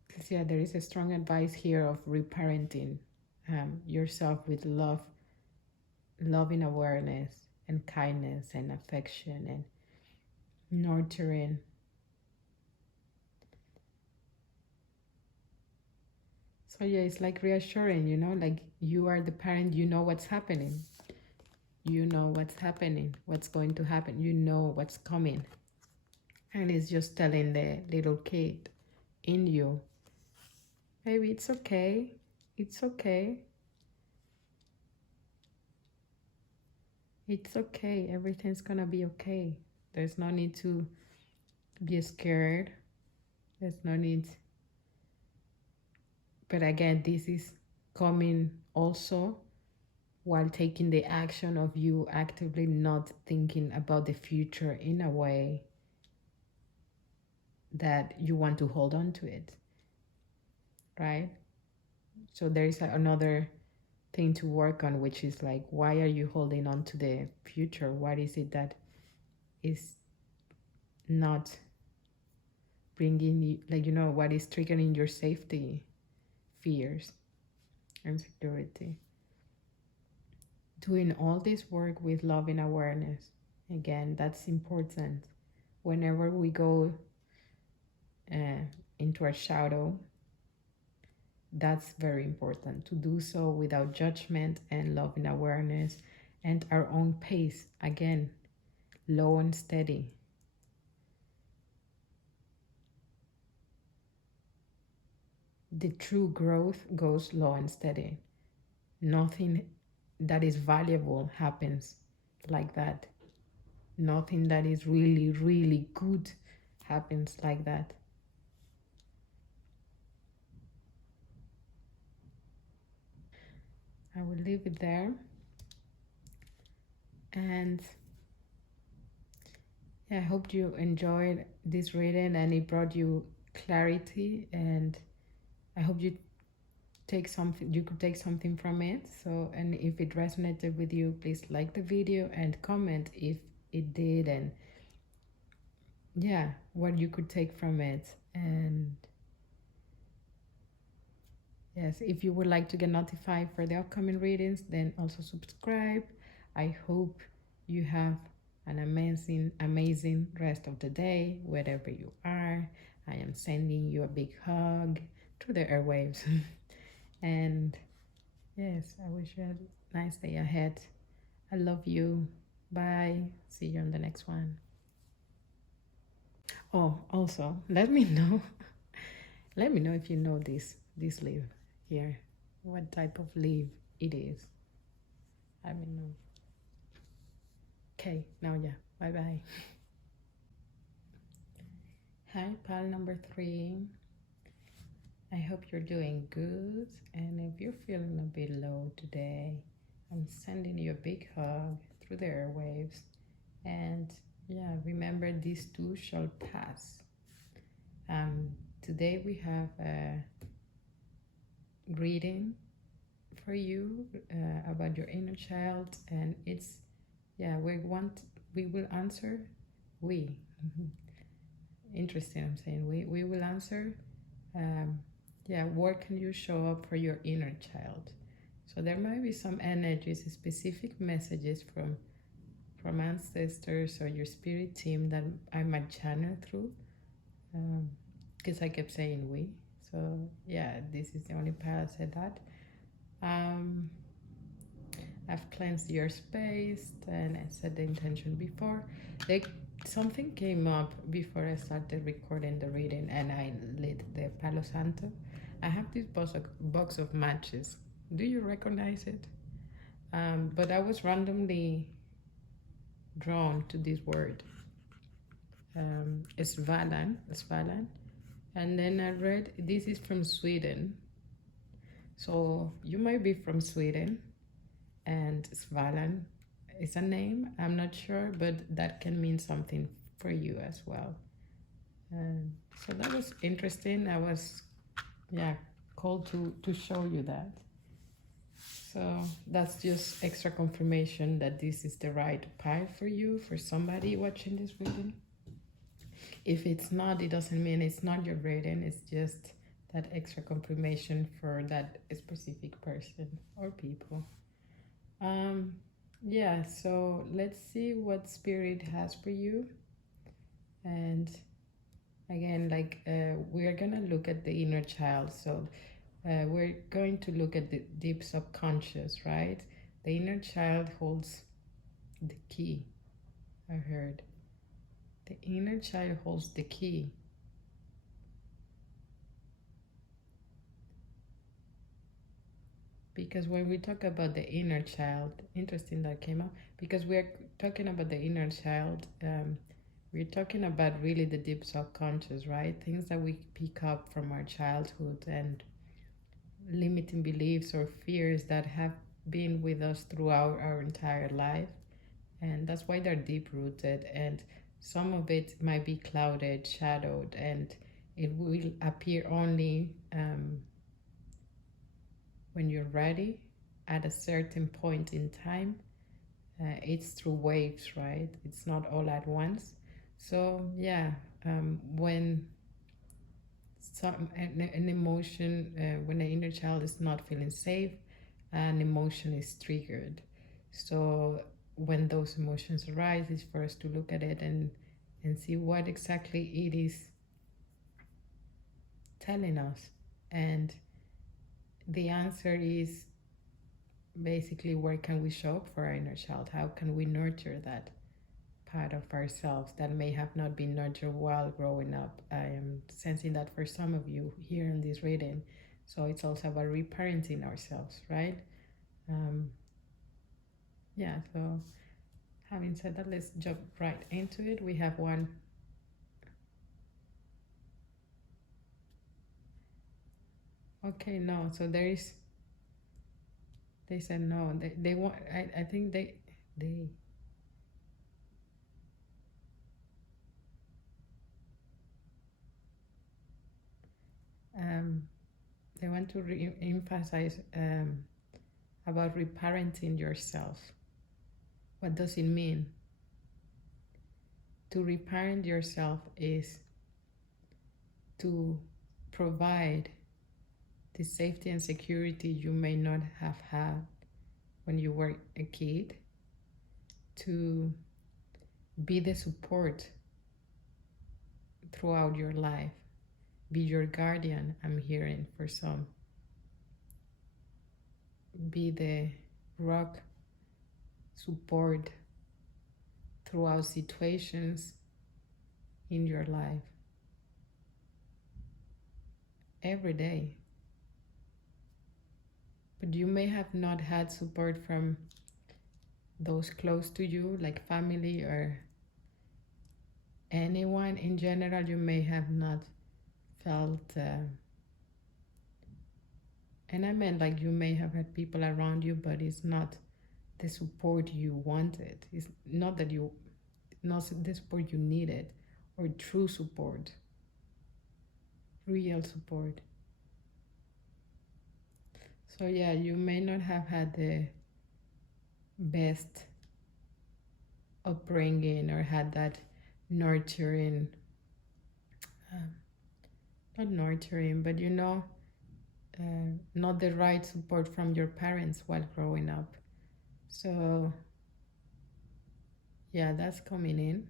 Because there is a strong advice here of reparenting yourself with loving awareness and kindness and affection and nurturing. So it's like reassuring, like you are the parent, you know what's happening. You know what's happening, what's going to happen, you know what's coming. And it's just telling the little kid in you, baby, it's okay. It's okay. It's okay. Everything's gonna be okay. There's no need to be scared. There's no need. But again, this is coming also while taking the action of you actively not thinking about the future in a way that you want to hold on to it, right? So there is another thing to work on, which is like, why are you holding on to the future? What is it that is not bringing you, what is triggering your safety fears and security? Doing all this work with love and awareness. Again, that's important. Whenever we go into our shadow, that's very important to do so without judgment and love and awareness and our own pace. Again, low and steady. The true growth goes low and steady. Nothing that is valuable happens like that. Nothing that is really, really good happens like that. I will leave it there. And yeah, I hope you enjoyed this reading and it brought you clarity, and I hope you could take something from it. So, and if it resonated with you, please like the video and comment if it did, and yeah, what you could take from it. And yes, if you would like to get notified for the upcoming readings, then also subscribe. I hope you have an amazing rest of the day, wherever you are. I am sending you a big hug through the airwaves. And yes, I wish you had a nice day ahead. I love you. Bye. See you on the next one. Oh, also, let me know. Let me know if you know this leaf here. What type of leaf it is. I don't know. Okay, now yeah. Bye bye. Hi, pal number 3. I hope you're doing good. And if you're feeling a bit low today, I'm sending you a big hug through the airwaves. And yeah, remember, these too shall pass. Today we have a reading for you about your inner child, and it's we will answer interesting, I'm saying we will answer where can you show up for your inner child. So there might be some energies, specific messages from ancestors or your spirit team that I might channel through, because I kept saying we. So yeah, this is the only part I said that. I've cleansed your space and I set the intention before. Like, something came up before I started recording the reading and I lit the Palo Santo. I have this box of matches. Do you recognize it? But I was randomly drawn to this word. Svalan. And then I read this is from Sweden. So you might be from Sweden, and Svalan is a name. I'm not sure, but that can mean something for you as well. So that was interesting. I was, called to show you that. So that's just extra confirmation that this is the right path for you, for somebody watching this reading. If it's not, it doesn't mean it's not your reading. It's just that extra confirmation for that specific person or people. So let's see what spirit has for you. And again, we're gonna look at the inner child. So we're going to look at the deep subconscious, right? The inner child holds the key. I heard the inner child holds the key. Because when we talk about the inner child, interesting that came up, because we're talking about the inner child, we're talking about really the deep subconscious, right? Things that we pick up from our childhood and limiting beliefs or fears that have been with us throughout our entire life. And that's why they're deep rooted. And some of it might be clouded, shadowed, and it will appear only when you're ready at a certain point in time. It's through waves, right? It's not all at once. So when an emotion, when the inner child is not feeling safe, an emotion is triggered. So when those emotions arise, it's for us to look at it and see what exactly it is telling us. And the answer is basically, where can we show up for our inner child? How can we nurture that part of ourselves that may have not been nurtured while growing up? I am sensing that for some of you here in this reading. So it's also about reparenting ourselves, right? Um, yeah, so having said that, let's jump right into it. We have one. Okay, no, so there is, they said no. They want, I think they, um, they want to emphasize about reparenting yourself. What does it mean? To reparent yourself is to provide the safety and security you may not have had when you were a kid, to be the support throughout your life, be your guardian, I'm hearing for some, be the rock support throughout situations in your life every day. But you may have not had support from those close to you, like family or anyone in general. You may have not felt, and I meant like you may have had people around you, but it's not the support you wanted. It's not that you, not the support you needed, or true support, real support. So yeah, you may not have had the best upbringing or had that nurturing, um, not nurturing, but not the right support from your parents while growing up. So yeah, that's coming in.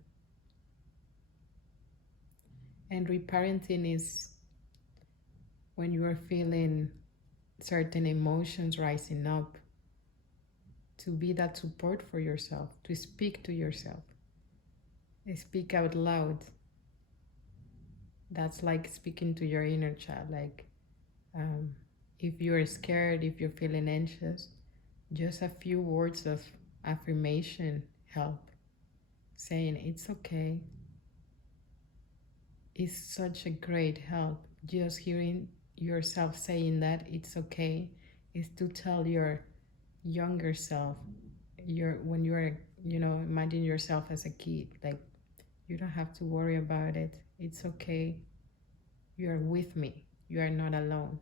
And reparenting is when you are feeling certain emotions rising up, to be that support for yourself, to speak to yourself, speak out loud. That's like speaking to your inner child. Like, if you're scared, if you're feeling anxious, just a few words of affirmation help. Saying it's okay is such a great help. Just hearing yourself saying that it's okay is to tell your younger self, when you're, imagine yourself as a kid, like, you don't have to worry about it. It's okay. You are with me. You are not alone.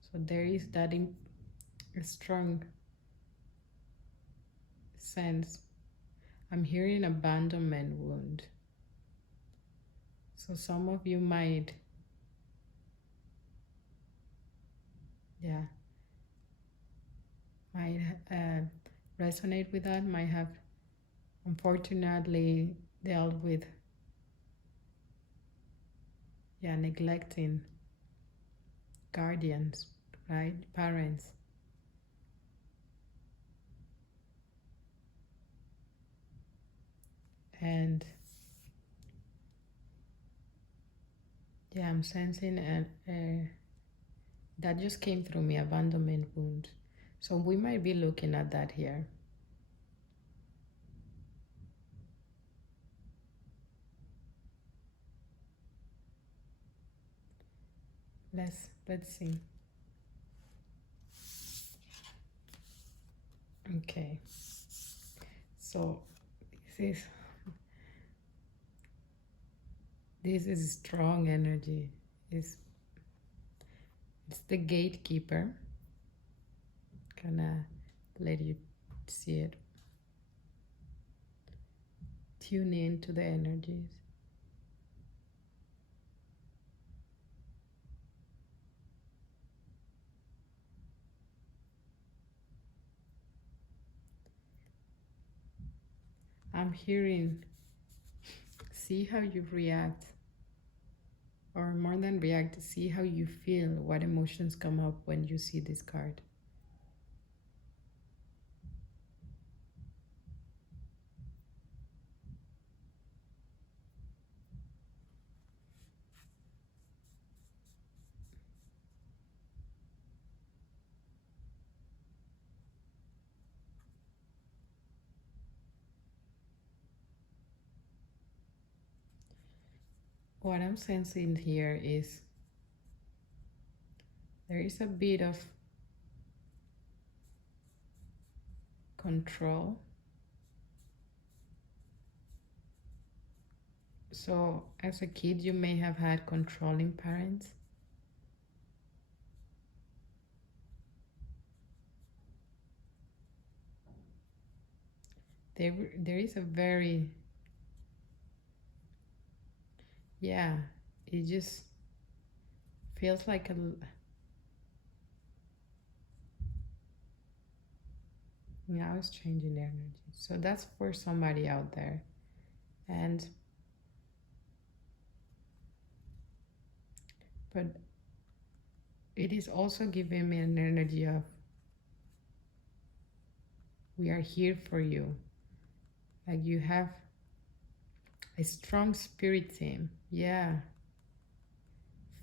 So there is that strong sense. I'm hearing abandonment wound. So some of you might, resonate with that, might have unfortunately dealt with, neglecting guardians, right? Parents. And I'm sensing that just came through me, abandonment wound. So we might be looking at that here. Let's see. Okay. So this is strong energy. It's the gatekeeper. Gonna let you see it. Tune in to the energies. I'm hearing, see how you react or more than react, see how you feel, what emotions come up when you see this card. What I'm sensing here is there is a bit of control. So as a kid, you may have had controlling parents. There is a very, yeah, it just feels like a, now it's changing the energy. So that's for somebody out there. And, but it is also giving me an energy of, we are here for you. Like you have a strong spirit team. Yeah.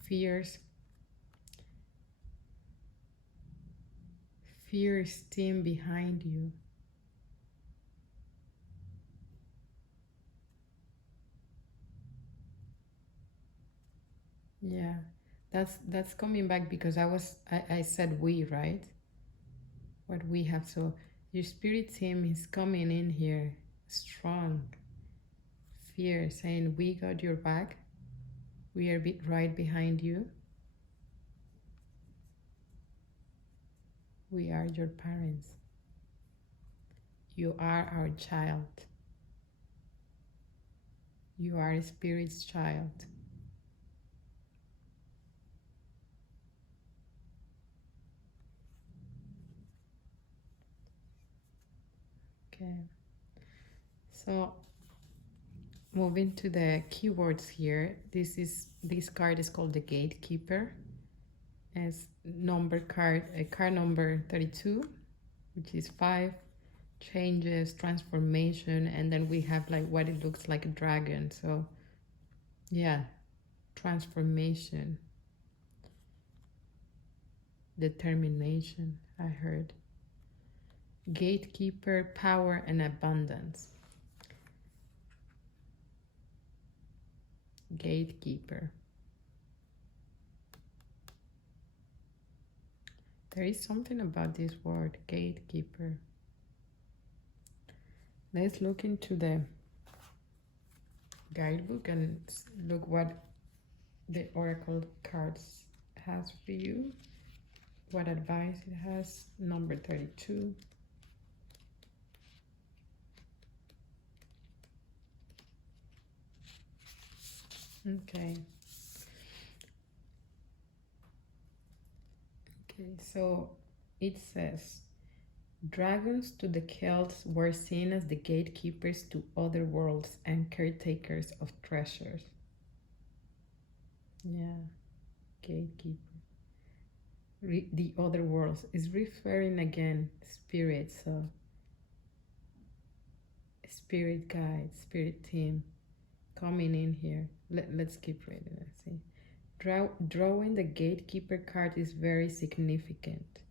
Fierce team behind you. Yeah. That's coming back because I said we, right? What we have. So your spirit team is coming in here strong, fierce, saying we got your back. We are right behind you. We are your parents. You are our child. You are a spirit's child. Okay. So moving to the keywords here, this card is called the Gatekeeper. As card number 32, which is 5, changes, transformation, and then we have like what it looks like a dragon. So yeah, transformation, determination, I heard. Gatekeeper, power, and abundance. Gatekeeper. There is something about this word, gatekeeper. Let's look into the guidebook and look what the oracle cards has for you, what advice it has. Number 32. Okay, so it says, dragons to the Celts were seen as the gatekeepers to other worlds and caretakers of treasures. Yeah, gatekeeper. The other worlds is referring again spirit, so spirit guide, spirit team coming in here. Let's keep reading and see. Drawing the gatekeeper card is very significant.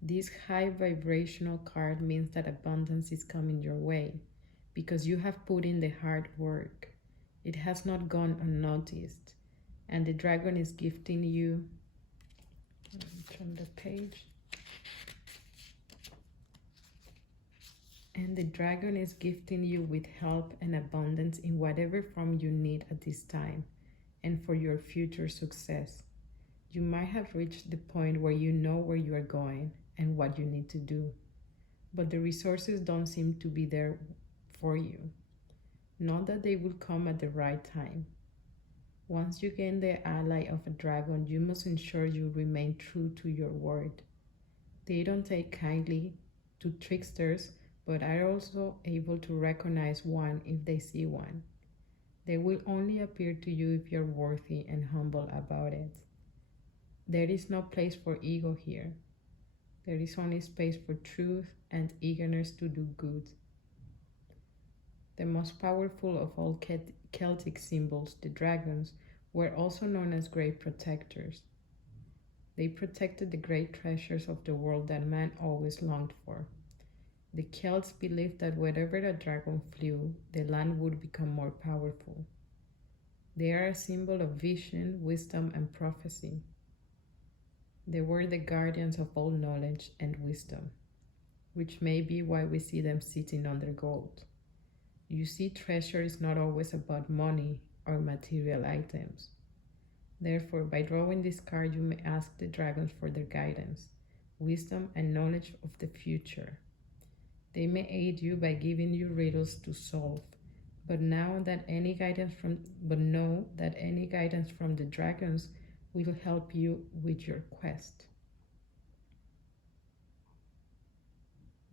This high vibrational card means that abundance is coming your way because you have put in the hard work. It has not gone unnoticed. And the dragon is gifting you. Let me turn the page. And the dragon is gifting you with help and abundance in whatever form you need at this time and for your future success. You might have reached the point where you know where you are going and what you need to do, but the resources don't seem to be there for you. Not that they will come at the right time. Once you gain the ally of a dragon, you must ensure you remain true to your word. They don't take kindly to tricksters, but are also able to recognize one if they see one. They will only appear to you if you're worthy and humble about it. There is no place for ego here. There is only space for truth and eagerness to do good. The most powerful of all Celtic symbols, the dragons, were also known as great protectors. They protected the great treasures of the world that man always longed for. The Celts believed that wherever a dragon flew, the land would become more powerful. They are a symbol of vision, wisdom, and prophecy. They were the guardians of all knowledge and wisdom, which may be why we see them sitting on their gold. You see, treasure is not always about money or material items. Therefore, by drawing this card, you may ask the dragons for their guidance, wisdom, and knowledge of the future. They may aid you by giving you riddles to solve, but know that any guidance from the dragons will help you with your quest.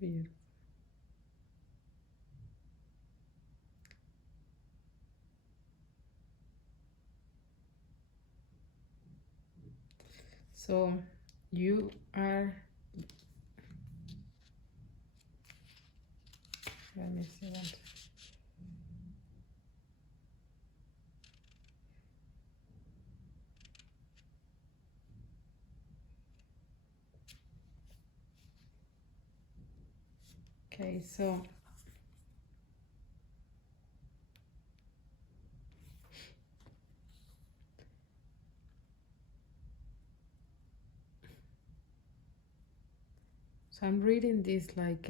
Beautiful. So you are, let me see that. Okay, so I'm reading this like,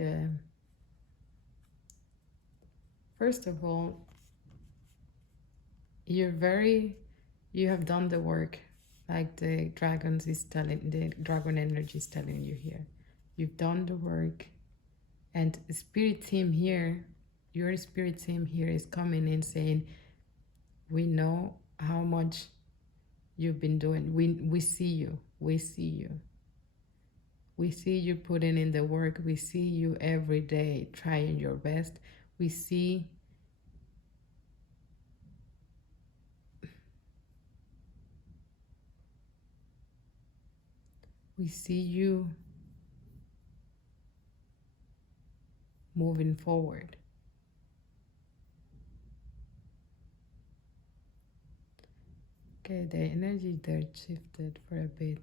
first of all, you have done the work, like the dragon energy is telling you here. You've done the work, and the spirit team here, your spirit team here is coming in saying, we know how much you've been doing. We see you. We see you. We see you putting in the work. We see you every day trying your best. We see you moving forward. Okay, the energy there shifted for a bit.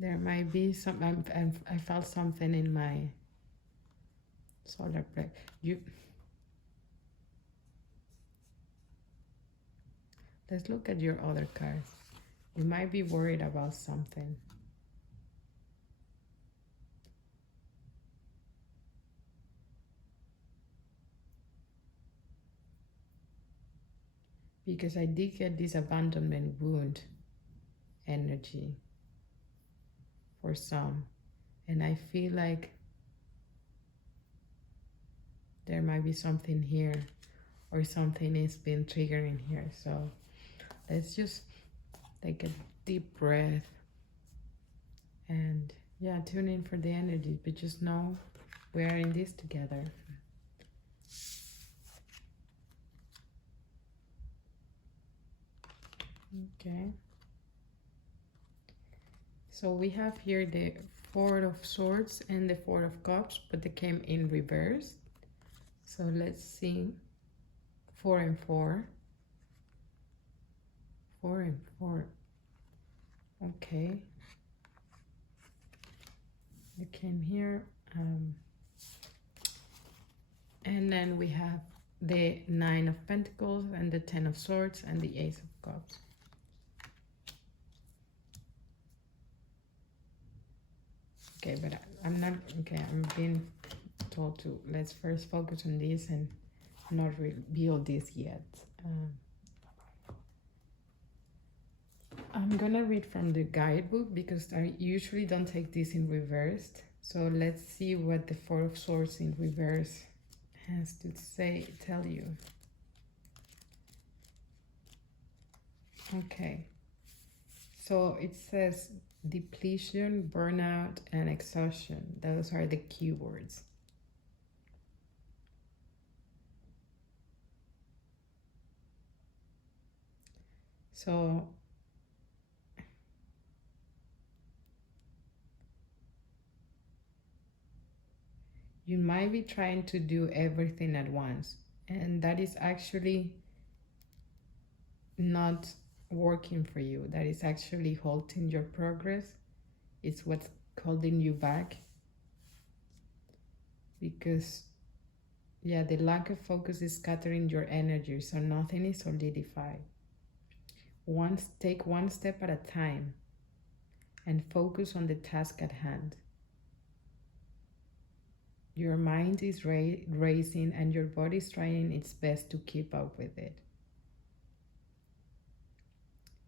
There might be some, I felt something in my solar plexus. Let's look at your other cards. You might be worried about something. Because I did get this abandonment wound energy for some. And I feel like there might be something here, or something is being triggering here. So let's just take a deep breath and yeah, tune in for the energy, but just know we are in this together. Okay. So we have here the Four of Swords and the Four of Cups, but they came in reverse. So let's see. 4 and 4. 4 and 4. Okay. They came here. And then we have the 9 of Pentacles and the 10 of Swords and the Ace of Cups. Okay, but I'm not, okay, I'm being told to, let's first focus on this and not reveal this yet. I'm gonna read from the guidebook because I usually don't take this in reverse. So let's see what the Four of Swords in reverse has to tell you. Okay, so it says depletion, burnout, and exhaustion. Those are the keywords. So you might be trying to do everything at once, and that is actually not working for you. That is actually halting your progress. It's what's holding you back. Because, yeah, the lack of focus is scattering your energy, so nothing is solidified. Take one step at a time and focus on the task at hand. Your mind is racing and your body is trying its best to keep up with it.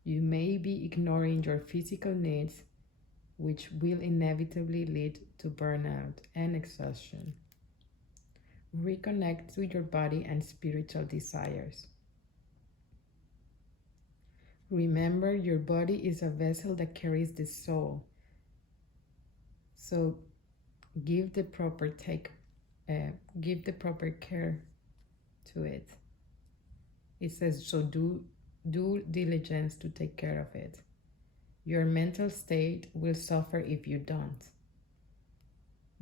You may be ignoring your physical needs, which will inevitably lead to burnout and exhaustion. Reconnect to your body and spiritual desires. Remember, your body is a vessel that carries the soul. So give the proper care to it. It says, so do diligence to take care of it. Your mental state will suffer if you don't.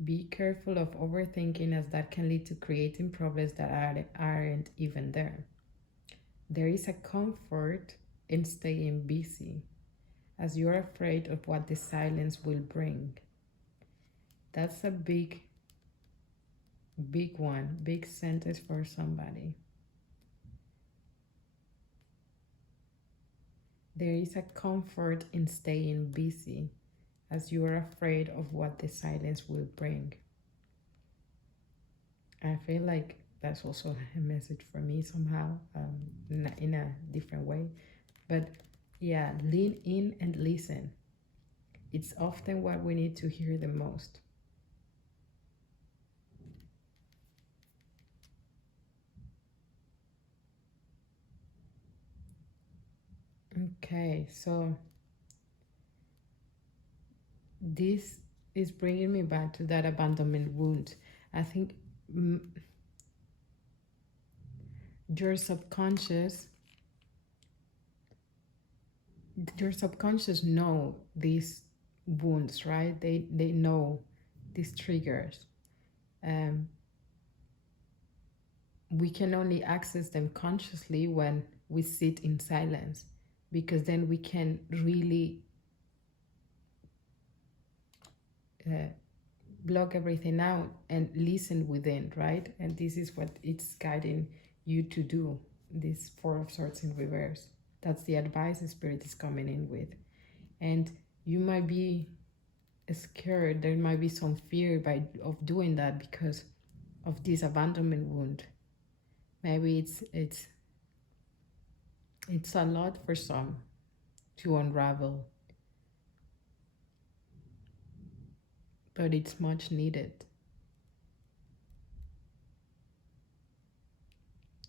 Be careful of overthinking, as that can lead to creating problems that aren't even there. There is a comfort in staying busy, as you're afraid of what the silence will bring. That's a big one, big sentence for somebody. There is a comfort in staying busy, as you are afraid of what the silence will bring. I feel like that's also a message for me somehow, in a different way. But yeah, lean in and listen. It's often what we need to hear the most. Okay, so this is bringing me back to that abandonment wound. I think your subconscious know these wounds, right? They know these triggers. We can only access them consciously when we sit in silence, because then we can really block everything out and listen within, right? And this is what it's guiding you to do, this Four of Swords in reverse. That's the advice the Spirit is coming in with. And you might be scared, there might be some fear of doing that because of this abandonment wound. Maybe it's a lot for some to unravel, but it's much needed.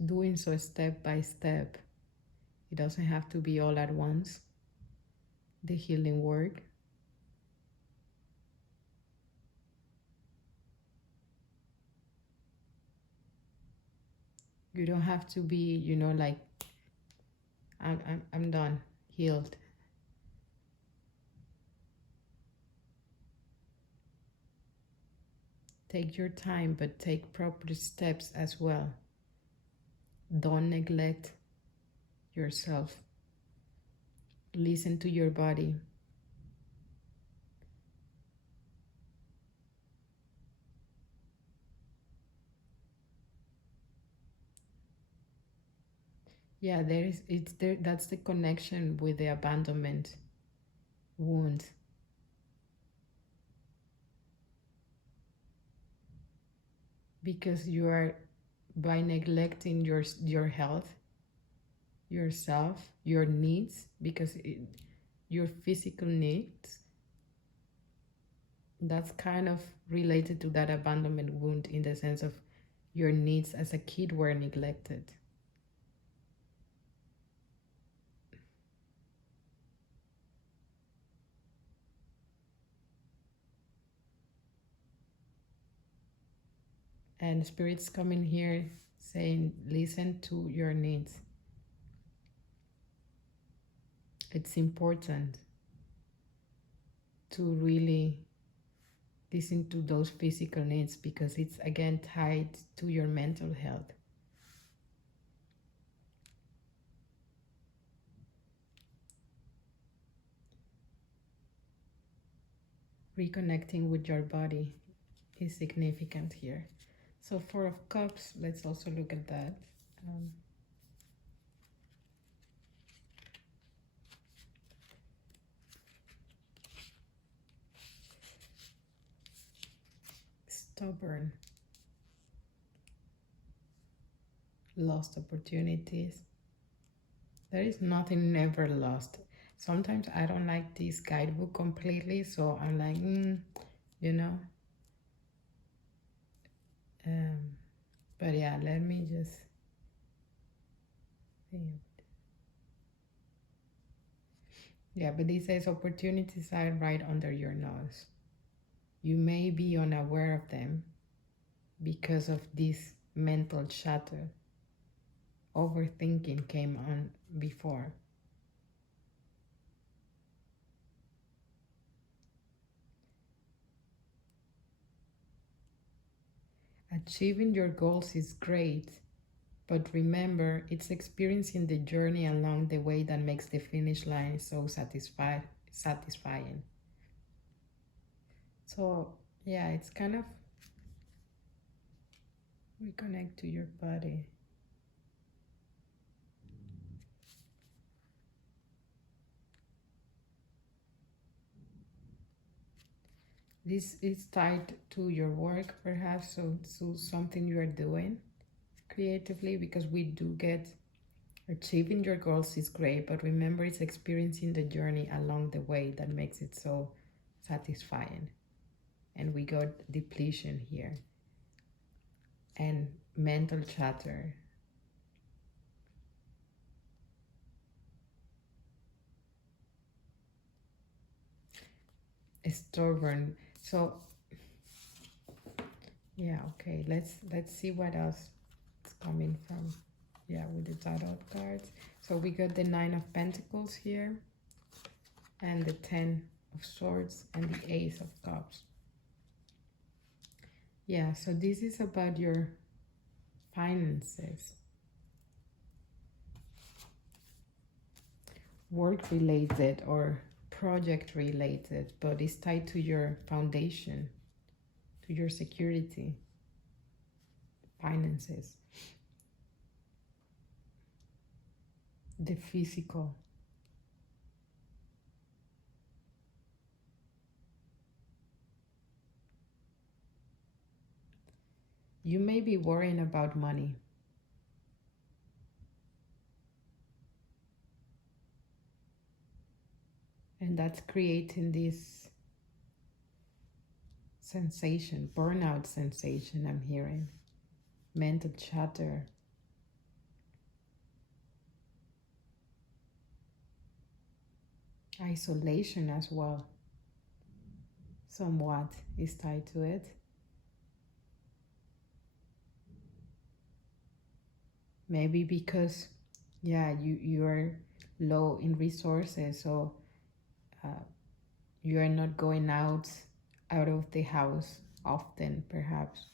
Doing so step by step. It doesn't have to be all at once. The healing work. You don't have to be, like, I'm done, healed. Take your time, but take proper steps as well. Don't neglect yourself. Listen to your body. Yeah, that's the connection with the abandonment wound. Because you are, by neglecting your health, yourself, your needs, because your physical needs, that's kind of related to that abandonment wound, in the sense of your needs as a kid were neglected. And Spirit's coming here saying, listen to your needs. It's important to really listen to those physical needs because it's again tied to your mental health. Reconnecting with your body is significant here. So Four of Cups, let's also look at that. Stubborn. Lost opportunities. There is nothing never lost. Sometimes I don't like this guidebook completely, so I'm like, you know. But yeah, let me just see. Yeah, but it says opportunities are right under your nose. You may be unaware of them because of this mental chatter. Overthinking came on before. Achieving your goals is great, but remember, it's experiencing the journey along the way that makes the finish line so satisfying. So, yeah, it's kind of reconnect to your body. This is tied to your work, perhaps, so something you are doing creatively, because we do get achieving your goals is great, but remember, it's experiencing the journey along the way that makes it so satisfying. And we got depletion here and mental chatter. Stubborn. So yeah, okay, let's see what else is coming from, yeah, with the tarot cards. So we got the Nine of Pentacles here and the Ten of Swords and the Ace of Cups. Yeah, so this is about your finances, work related or project related, but it's tied to your foundation, to your security, finances, the physical. You may be worrying about money. And that's creating this sensation, burnout sensation I'm hearing. Mental chatter. Isolation as well. Somewhat is tied to it. Maybe because, yeah, you are low in resources, so you are not going out of the house often, perhaps.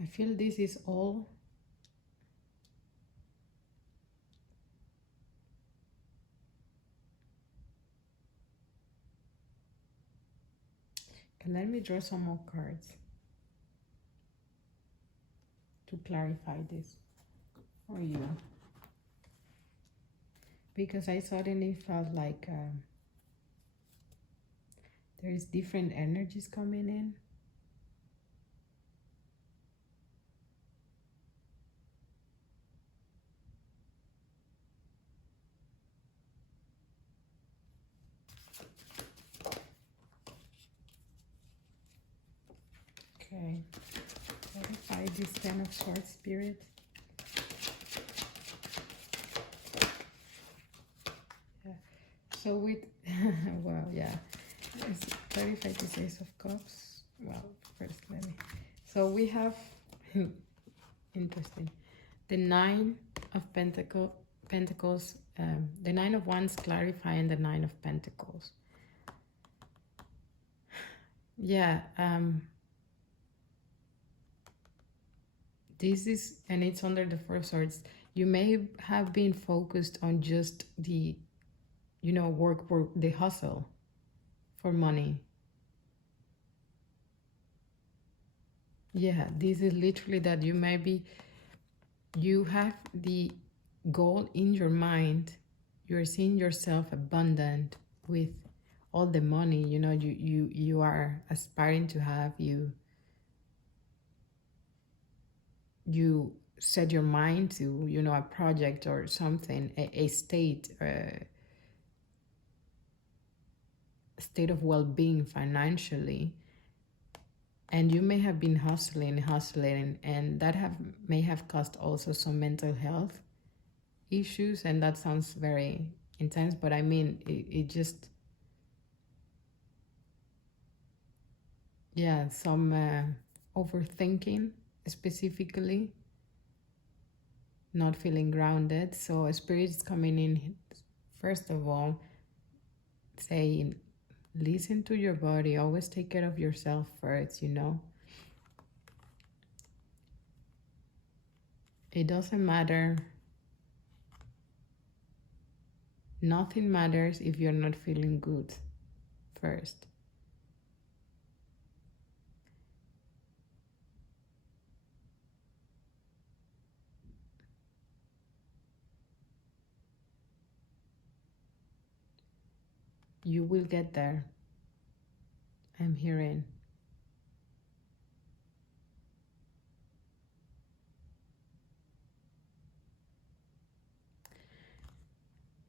I feel this is all okay, let me draw some more cards to clarify this for you, because I suddenly felt like there is different energies coming in. Okay, clarify this Ten of Swords, Spirit. Yeah. So with, well, yeah, clarify this Ace of Cups. Well, first let me. So we have, interesting, the Nine of Pentacles, the Nine of Wands clarifying the Nine of Pentacles. Yeah, this is, and it's under the Four of Swords. You may have been focused on just the, work for the hustle for money. Yeah, this is literally that you have the goal in your mind. You're seeing yourself abundant with all the money, you are aspiring to have. You set your mind to, a project or something, a state of well-being financially, and you may have been hustling, and that may have caused also some mental health issues, and that sounds very intense, but I mean, it just, yeah, some overthinking, specifically not feeling grounded. So Spirit is coming in, first of all, saying, listen to your body, always take care of yourself first, It doesn't matter. Nothing matters if you're not feeling good first. You will get there. I'm hearing.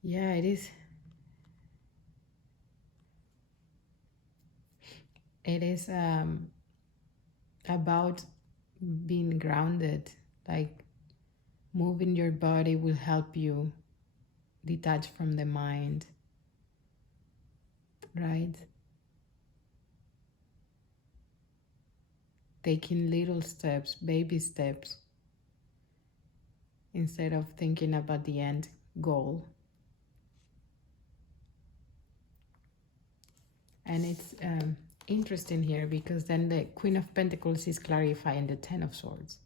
Yeah, it is. It is about being grounded. Like, moving your body will help you detach from the mind, right? Taking little steps, baby steps, instead of thinking about the end goal. And it's interesting here because then the Queen of Pentacles is clarifying the Ten of Swords.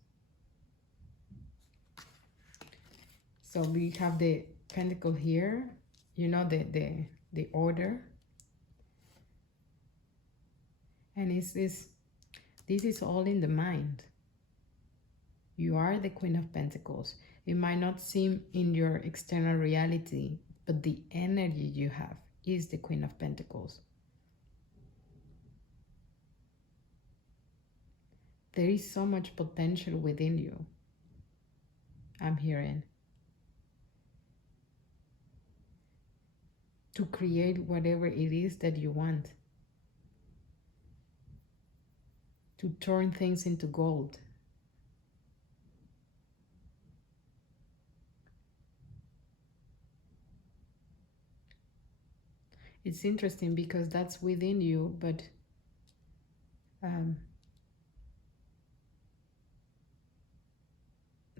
So we have the pentacle here, the order. And this is all in the mind. You are the Queen of Pentacles. It might not seem in your external reality, but the energy you have is the Queen of Pentacles. There is so much potential within you, I'm hearing, to create whatever it is that you want, to turn things into gold. It's interesting because that's within you, but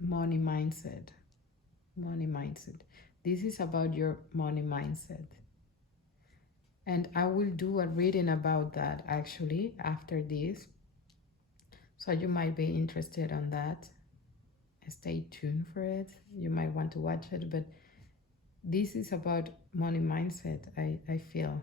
money mindset. This is about your money mindset. And I will do a reading about that actually after this. So you might be interested on that. Stay tuned for it. You might want to watch it, but this is about money mindset, I feel.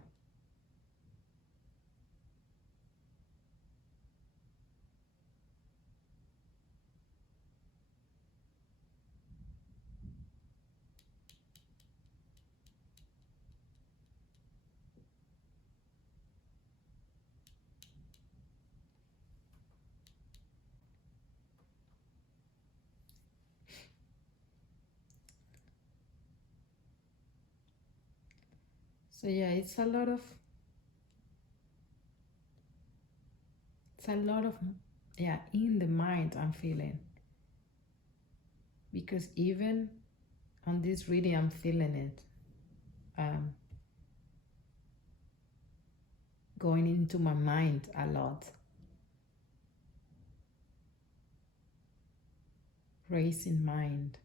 So yeah, it's a lot of yeah, in the mind, I'm feeling. Because even on this reading, I'm feeling it. going into my mind a lot. Racing mind.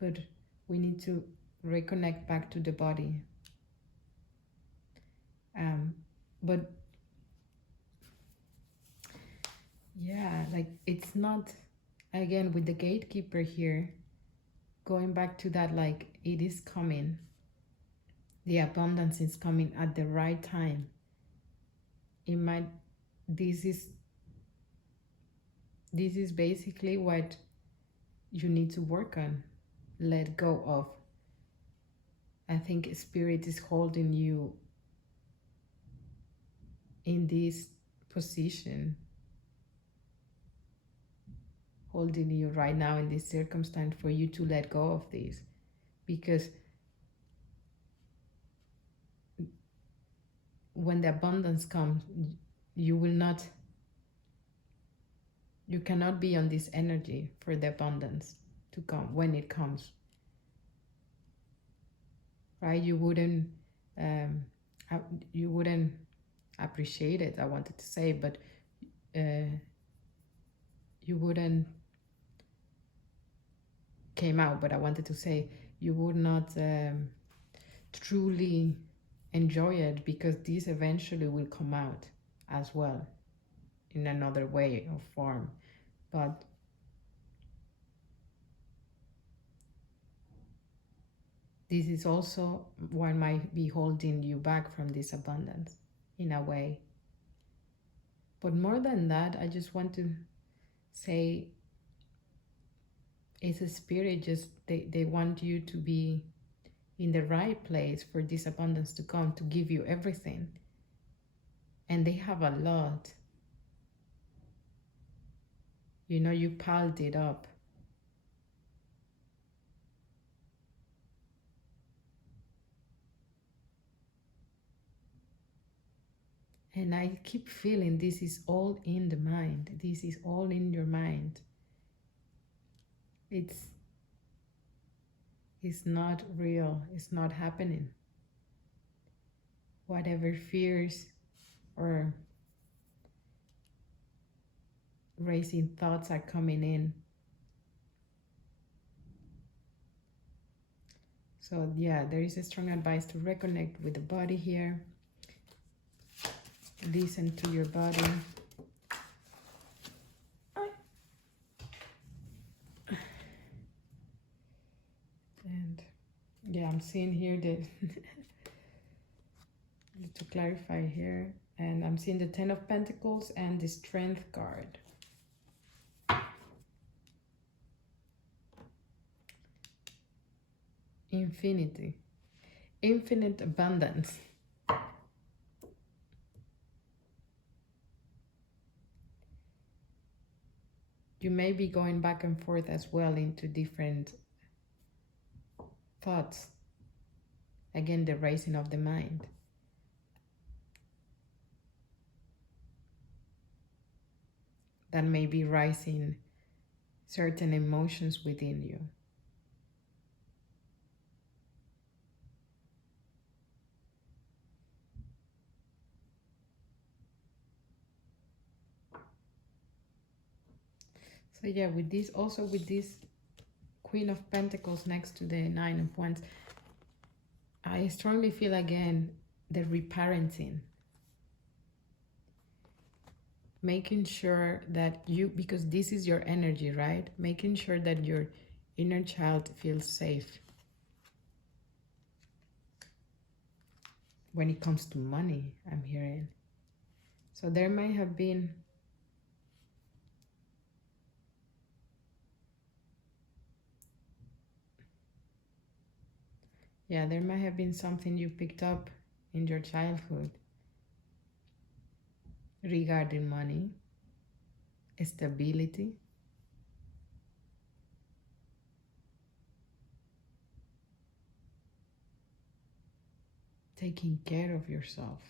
But we need to reconnect back to the body. But yeah, like it's not, again, with the gatekeeper here, going back to that, like it is coming. The abundance is coming at the right time. It might, this is basically what you need to work on, let go of. I think Spirit is holding you in this position, holding you right now in this circumstance for you to let go of this, because when the abundance comes, you cannot be on this energy for the abundance to come when it comes, right? You wouldn't appreciate it, I wanted to say, but you wouldn't came out, but I wanted to say you would not truly enjoy it, because this eventually will come out as well in another way or form. But this is also what might be holding you back from this abundance in a way. But more than that, I just want to say it's a spirit, just they want you to be in the right place for this abundance to come, to give you everything. And they have a lot. You know, you piled it up. And I keep feeling this is all in the mind. This is all in your mind. It's not real. It's not happening. Whatever fears or racing thoughts are coming in. So yeah, there is a strong advice to reconnect with the body here. Listen to your body. And yeah, I'm seeing here that to clarify here, and I'm seeing the 10 of Pentacles and the Strength card. Infinity, infinite abundance. You may be going back and forth as well into different thoughts. Again, the racing of the mind. That may be rising certain emotions within you. So yeah, with this, also with this Queen of Pentacles next to the Nine of Wands, I strongly feel again the reparenting. Making sure that you, because this is your energy, right? Making sure that your inner child feels safe. When it comes to money, I'm hearing. So there might have been there might have been something you picked up in your childhood regarding money, stability, taking care of yourself.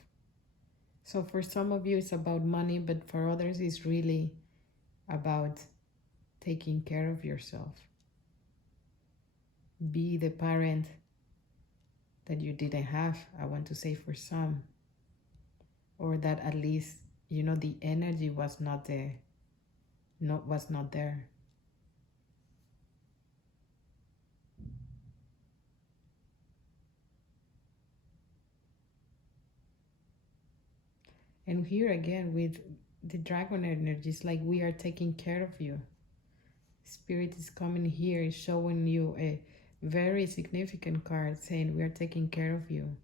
So for some of you, it's about money, but for others, it's really about taking care of yourself. Be the parent that you didn't have, I want to say, for some. or that at least, you know, the energy was not there, was not there. And here again with the dragon energy, it's like we are taking care of you. Spirit is coming here, showing you a very significant card saying we are taking care of you.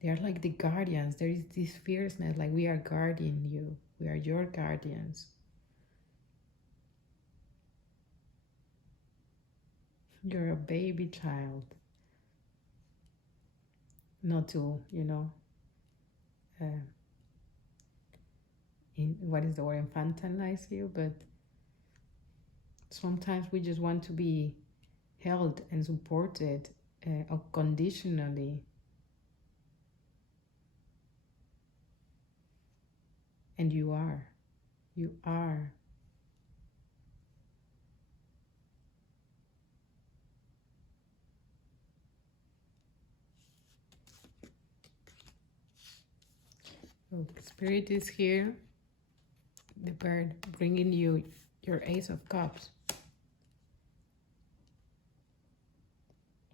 They are like the guardians. There is this fierceness, like we are guarding you. We are your guardians. You're a baby child. Not to, you know, what is the word, infantilize you, but sometimes we just want to be held and supported unconditionally. And you are. You are. Look, Spirit is here. The bird bringing you your Ace of Cups.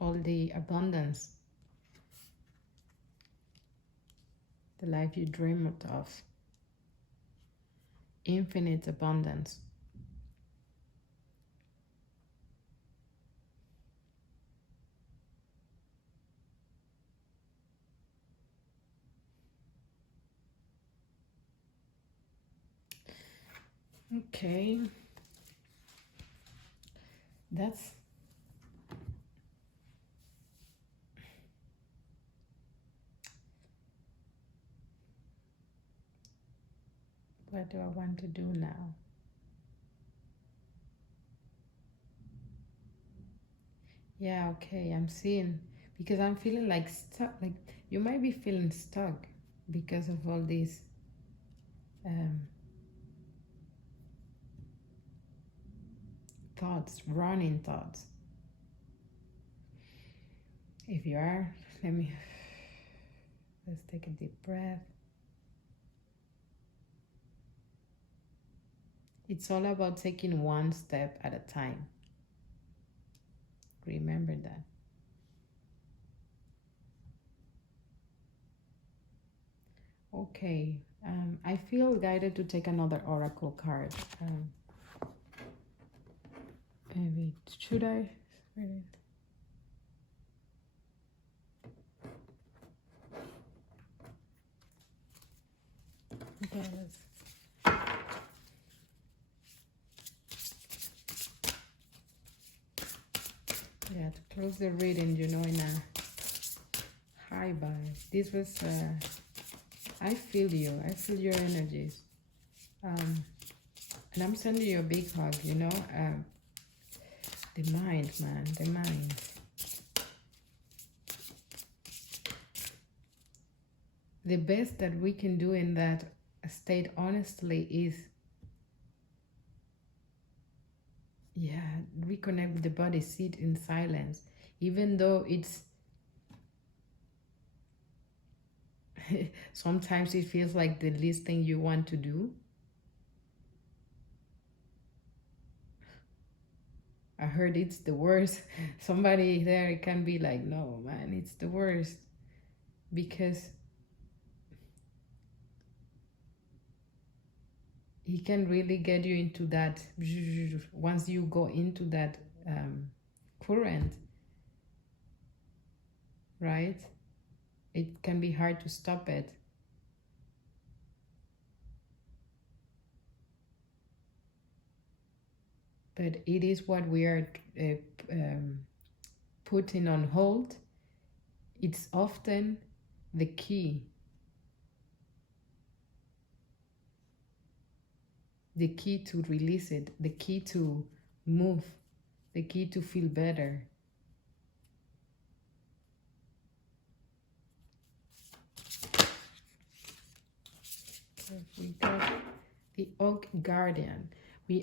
All the abundance. The life you dreamed of. Infinite abundance. Okay. That's what do I want to do now? Yeah, okay, I'm seeing, because I'm feeling like stuck, like you might be feeling stuck because of all these thoughts, running thoughts. If you are, let's take a deep breath. It's all about taking one step at a time. Remember that. Okay, I feel guided to take another oracle card. Maybe, should I? Okay, yeah, to close the reading, you know, in a high vibe. This was, I feel you. I feel your energies. And I'm sending you a big hug, you know. The mind, man, the mind. The best that we can do in that state, honestly, is, yeah, reconnect with the body, sit in silence, even though it's, sometimes it feels like the least thing you want to do. I heard it's the worst. Somebody there can be like, no, man, it's the worst. Because he can really get you into that, once you go into that current, right? It can be hard to stop it. But it is what we are putting on hold. It's often the key. The key to release it, the key to move, the key to feel better. We got the Oak Guardian. We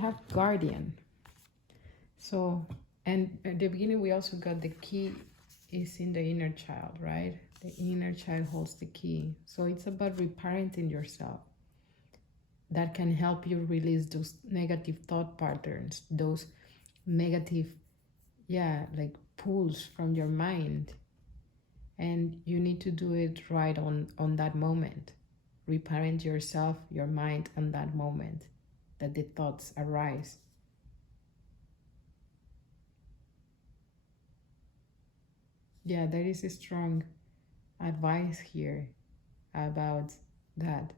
have Guardian. So, and at the beginning we also got the key is in the inner child, right? The inner child holds the key. So it's about reparenting yourself. That can help you release those negative thought patterns, those negative, like pulls from your mind. And you need to do it right on that moment. Reparent yourself, your mind on that moment that the thoughts arise. Yeah, there is a strong advice here about that.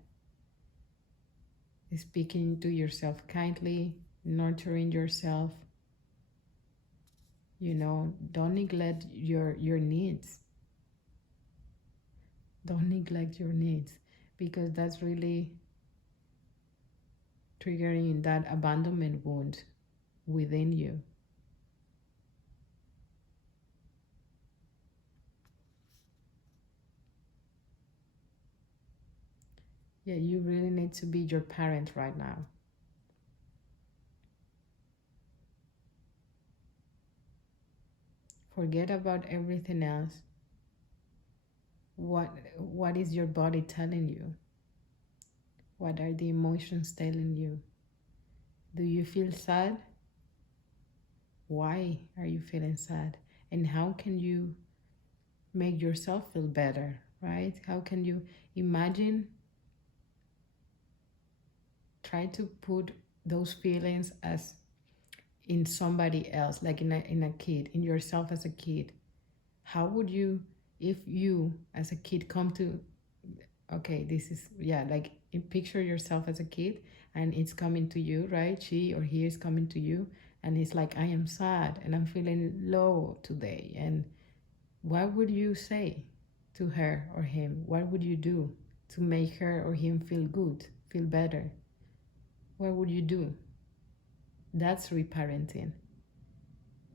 Speaking to yourself kindly, nurturing yourself. Don't neglect your needs. Don't neglect your needs, because that's really triggering that abandonment wound within you. Yeah, you really need to be your parent right now. Forget about everything else. What is your body telling you? What are the emotions telling you? Do you feel sad? Why are you feeling sad? And how can you make yourself feel better, right? How can you imagine, try to put those feelings as in somebody else, like in a kid, in yourself as a kid. How would you, if you as a kid come to, okay, this is, like picture yourself as a kid and it's coming to you, right? She or he is coming to you and it's like, I am sad and I'm feeling low today. And what would you say to her or him? What would you do to make her or him feel good, feel better? What would you do? That's reparenting.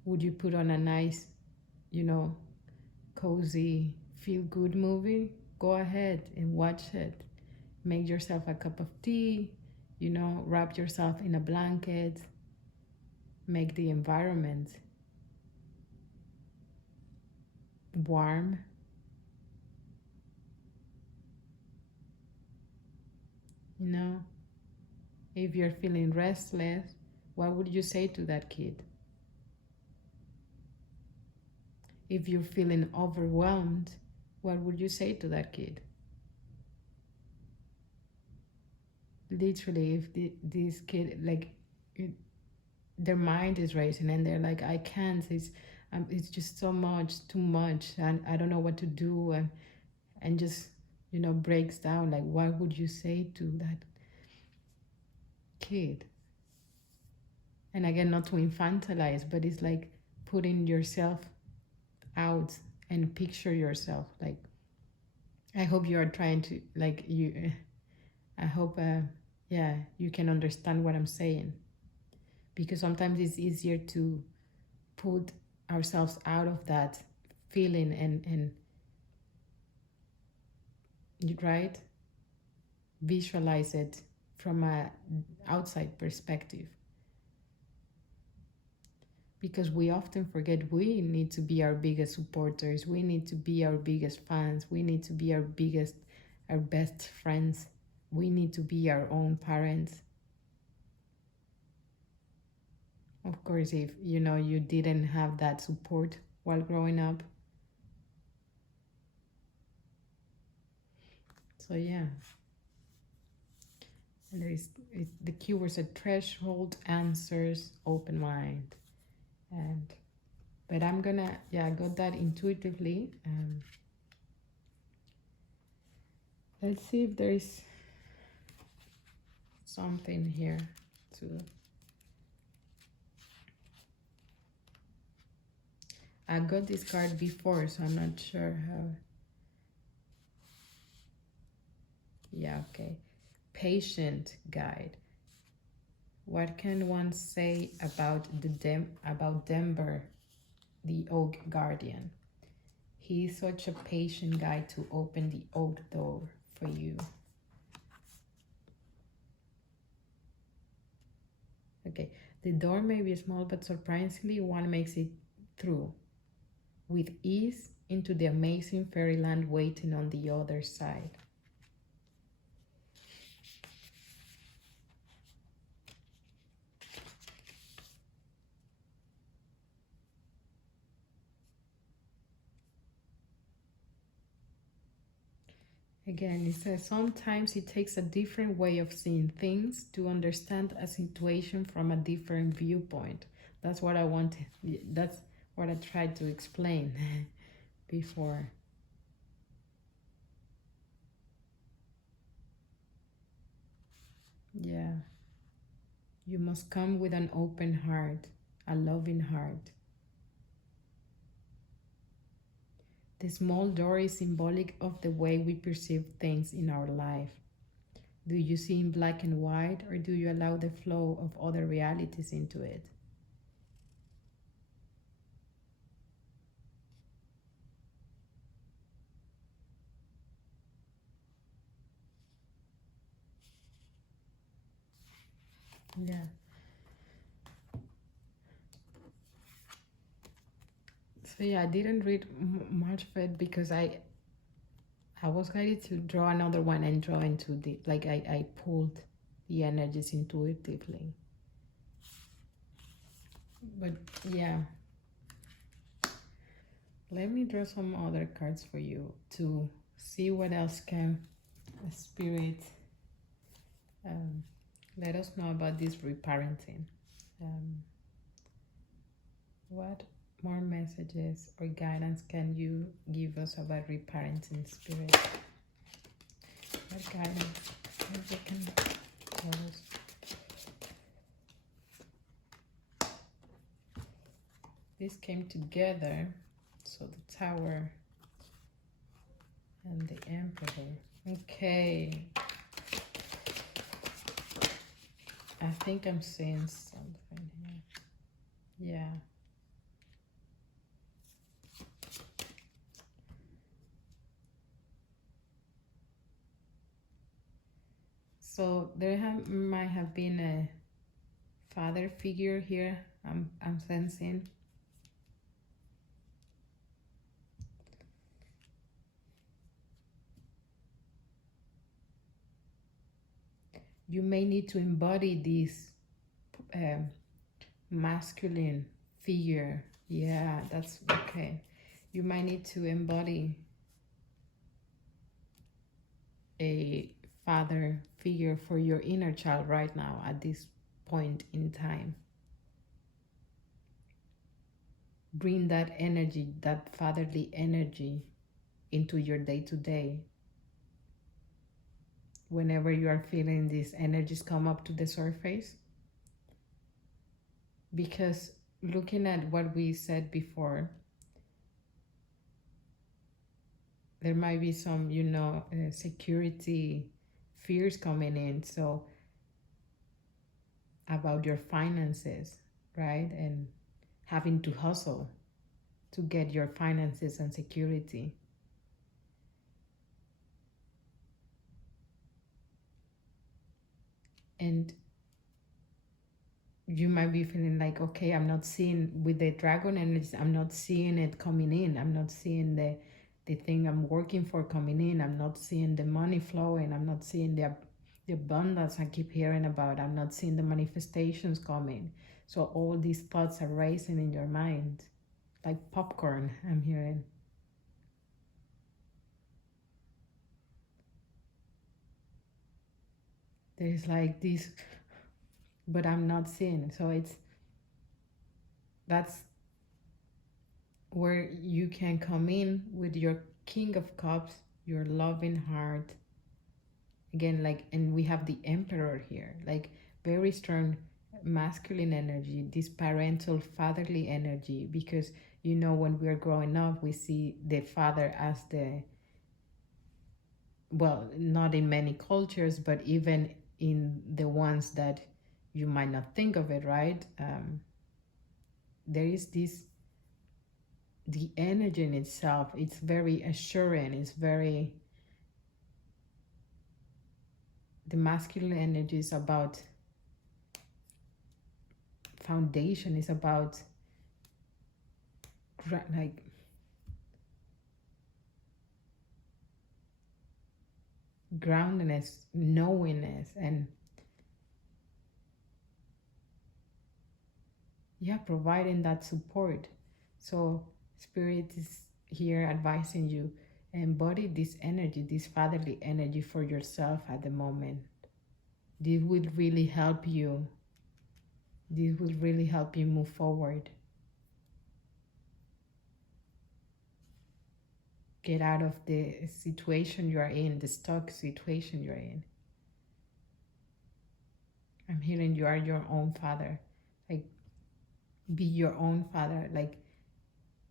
Would you put on a nice, cozy, feel good movie? Go ahead and watch it. Make yourself a cup of tea, wrap yourself in a blanket. Make the environment warm. If you're feeling restless, what would you say to that kid? If you're feeling overwhelmed, what would you say to that kid? Literally, if this kid, like, their mind is racing and they're like, I can't, it's just so much, too much, and I don't know what to do, and just, breaks down, like, what would you say to that kid? And again, not to infantilize, but it's like putting yourself out and picture yourself. Like, I hope you are trying to, like, I hope, you can understand what I'm saying. Because sometimes it's easier to put ourselves out of that feeling and right? Visualize it from a outside perspective. Because we often forget we need to be our biggest supporters. We need to be our biggest fans. We need to be our best friends. We need to be our own parents. Of course, if you didn't have that support while growing up. So yeah. And the keywords are threshold, answers, open mind. But I'm gonna, I got that intuitively. Let's see if there is something here to. I got this card before, so I'm not sure how. Yeah, okay. Patient guide. What can one say about about Denver, the oak guardian? He is such a patient guide to open the oak door for you. Okay, the door may be small, but surprisingly, one makes it through with ease into the amazing fairyland waiting on the other side. Again, it says sometimes it takes a different way of seeing things to understand a situation from a different viewpoint. That's what I wanted. That's what I tried to explain before. Yeah. You must come with an open heart, a loving heart. The small door is symbolic of the way we perceive things in our life. Do you see in black and white, or do you allow the flow of other realities into it? Yeah. So yeah, I didn't read much of it because I was ready to draw another one and draw into the, like I pulled the energies intuitively. But yeah, let me draw some other cards for you to see what else can Spirit let us know about this reparenting. Um, what more messages or guidance can you give us about reparenting, Spirit? What guidance you can tell us? This came together, so the Tower and the Emperor. Okay. I think I'm seeing something here. Yeah. So there might have been a father figure here. I'm sensing. You may need to embody this masculine figure. Yeah, that's okay. You might need to embody a father figure for your inner child right now at this point in time. Bring that energy, that fatherly energy, into your day-to-day. Whenever you are feeling these energies come up to the surface. Because looking at what we said before, there might be some, security fears coming in. So about your finances, right? And having to hustle to get your finances and security. And you might be feeling like, okay, I'm not seeing with the dragon energies, I'm not seeing it coming in. I'm not seeing the thing I'm working for coming in. I'm not seeing the money flowing. I'm not seeing the abundance I keep hearing about. I'm not seeing the manifestations coming. So all these thoughts are racing in your mind like popcorn, I'm hearing. There's like this, but I'm not seeing. So that's where you can come in with your King of Cups, your loving heart. Again, like, and we have the Emperor here, like very strong masculine energy, this parental fatherly energy, because when we are growing up, we see the father as well, not in many cultures, but even in the ones that you might not think of it, right? There is the energy in itself, it's very assuring, it's very, the masculine energy is about foundation, is about like groundedness, knowingness, and yeah, providing that support. So spirit is here advising you, embody this energy, this fatherly energy for yourself at the moment. This will really help you. This will really help you move forward. Get out of the situation you are in, the stuck situation you're in. I'm hearing you are your own father. Like, be your own father. Like,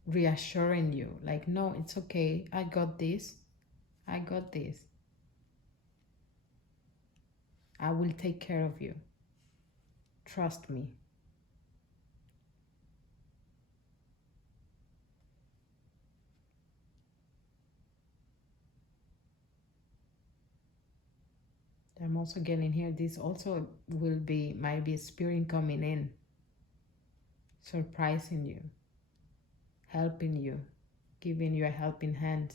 reassuring you. Like, no, it's okay. I got this. I got this. I will take care of you. Trust me. I'm also getting here. This also will be, might be a spirit coming in, surprising you, helping you, giving you a helping hand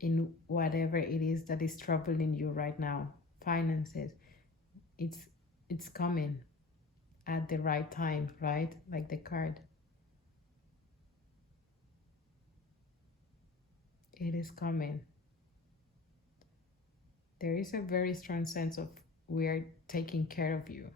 in whatever it is that is troubling you right now. Finances, it's it's coming at the right time, right? Like the card. It is coming. There is a very strong sense of we are taking care of you.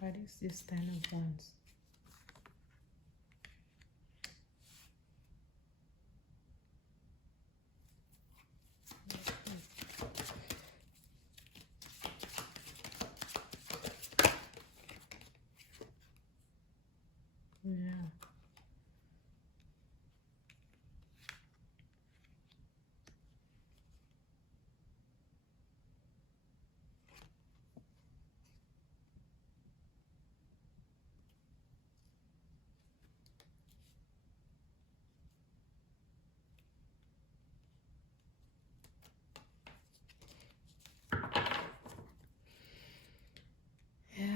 What is this 10 of Wands? Yeah. Yeah.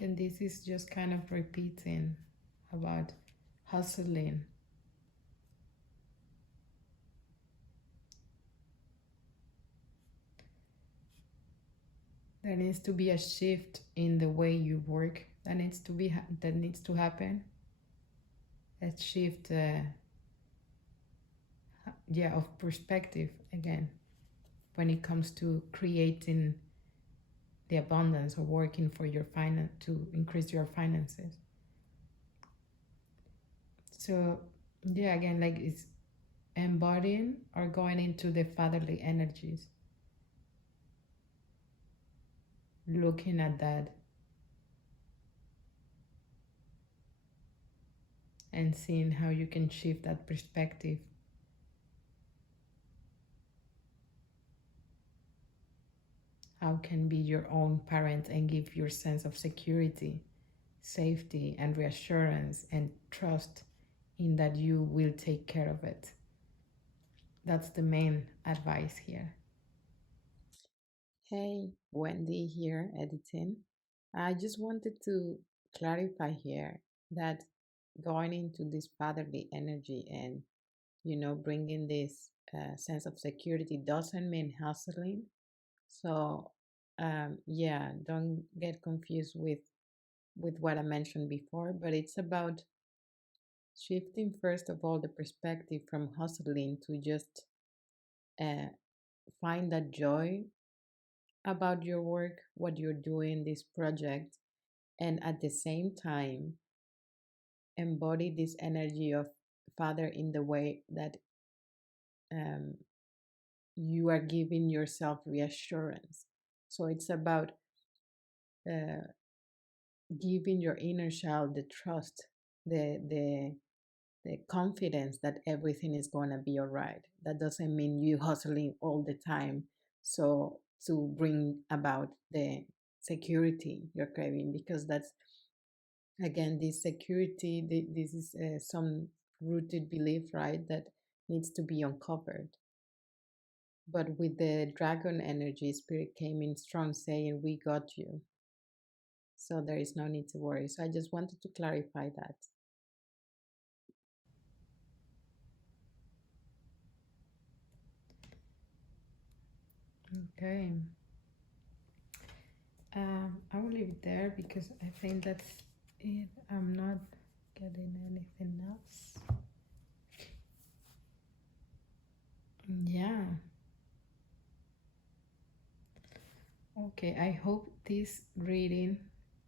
And this is just kind of repeating about hustling. There needs to be a shift in the way you work. That needs to happen. A shift, yeah, of perspective again when it comes to creating the abundance or working for your finance to increase your finances. So yeah, again, like it's embodying or going into the fatherly energies, looking at that and seeing how you can shift that perspective. How can be your own parent and give your sense of security, safety, and reassurance and trust in that you will take care of it. That's the main advice here. Hey, Wendy here, editing. I just wanted to clarify here that going into this fatherly energy and, bringing this sense of security doesn't mean hustling. So, yeah, don't get confused with what I mentioned before, but it's about shifting first of all the perspective from hustling to just uh, find that joy about your work, what you're doing, this project, and at the same time embody this energy of father in the way that um, you are giving yourself reassurance. So it's about uh, giving your inner child the trust, the confidence that everything is going to be all right. That doesn't mean you hustling all the time. So to bring about the security you're craving, because Again, this security, this is some rooted belief, right, that needs to be uncovered. But with the dragon energy, spirit came in strong saying, we got you. So there is no need to worry. So I just wanted to clarify that. Okay. I will leave it there because I think that's it. I'm not getting anything else. Yeah. Okay. I hope this reading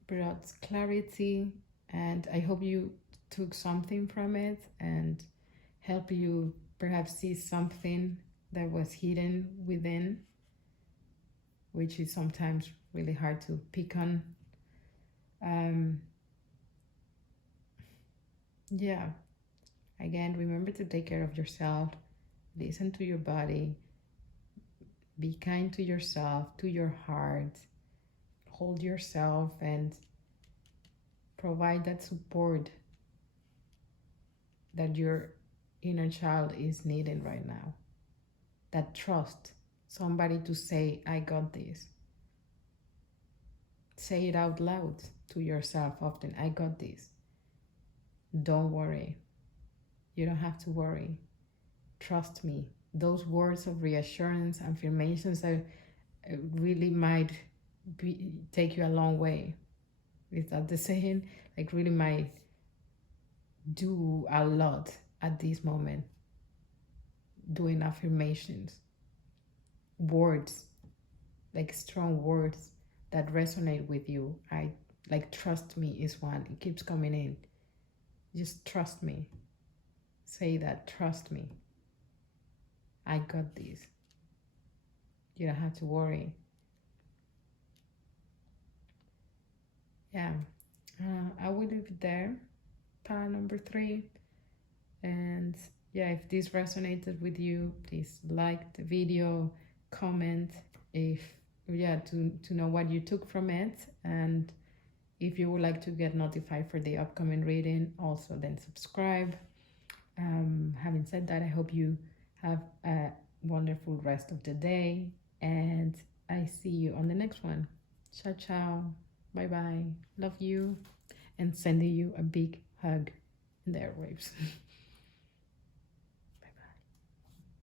brought clarity, and I hope you took something from it and help you perhaps see something that was hidden within, which is sometimes really hard to pick on. Um, yeah. Again, remember to take care of yourself, listen to your body, be kind to yourself, to your heart, hold yourself, and provide that support that your inner child is needing right now. That trust, somebody to say, I got this. Say it out loud to yourself often, I got this. Don't worry. You don't have to worry. Trust me. Those words of reassurance, affirmations that really might take you a long way. Is that the saying? Like, really might do a lot at this moment. Doing affirmations, words, like strong words that resonate with you. I like trust me is one. It keeps coming in. Just trust me. Say that, trust me. I got this. You don't have to worry. Yeah. I will leave it there. Part number 3. And yeah, if this resonated with you, please like the video, comment if to know what you took from it, and if you would like to get notified for the upcoming reading, also then subscribe. Having said that, I hope you have a wonderful rest of the day, and I see you on the next one. Ciao, ciao. Bye bye. Love you, and sending you a big hug in the airwaves.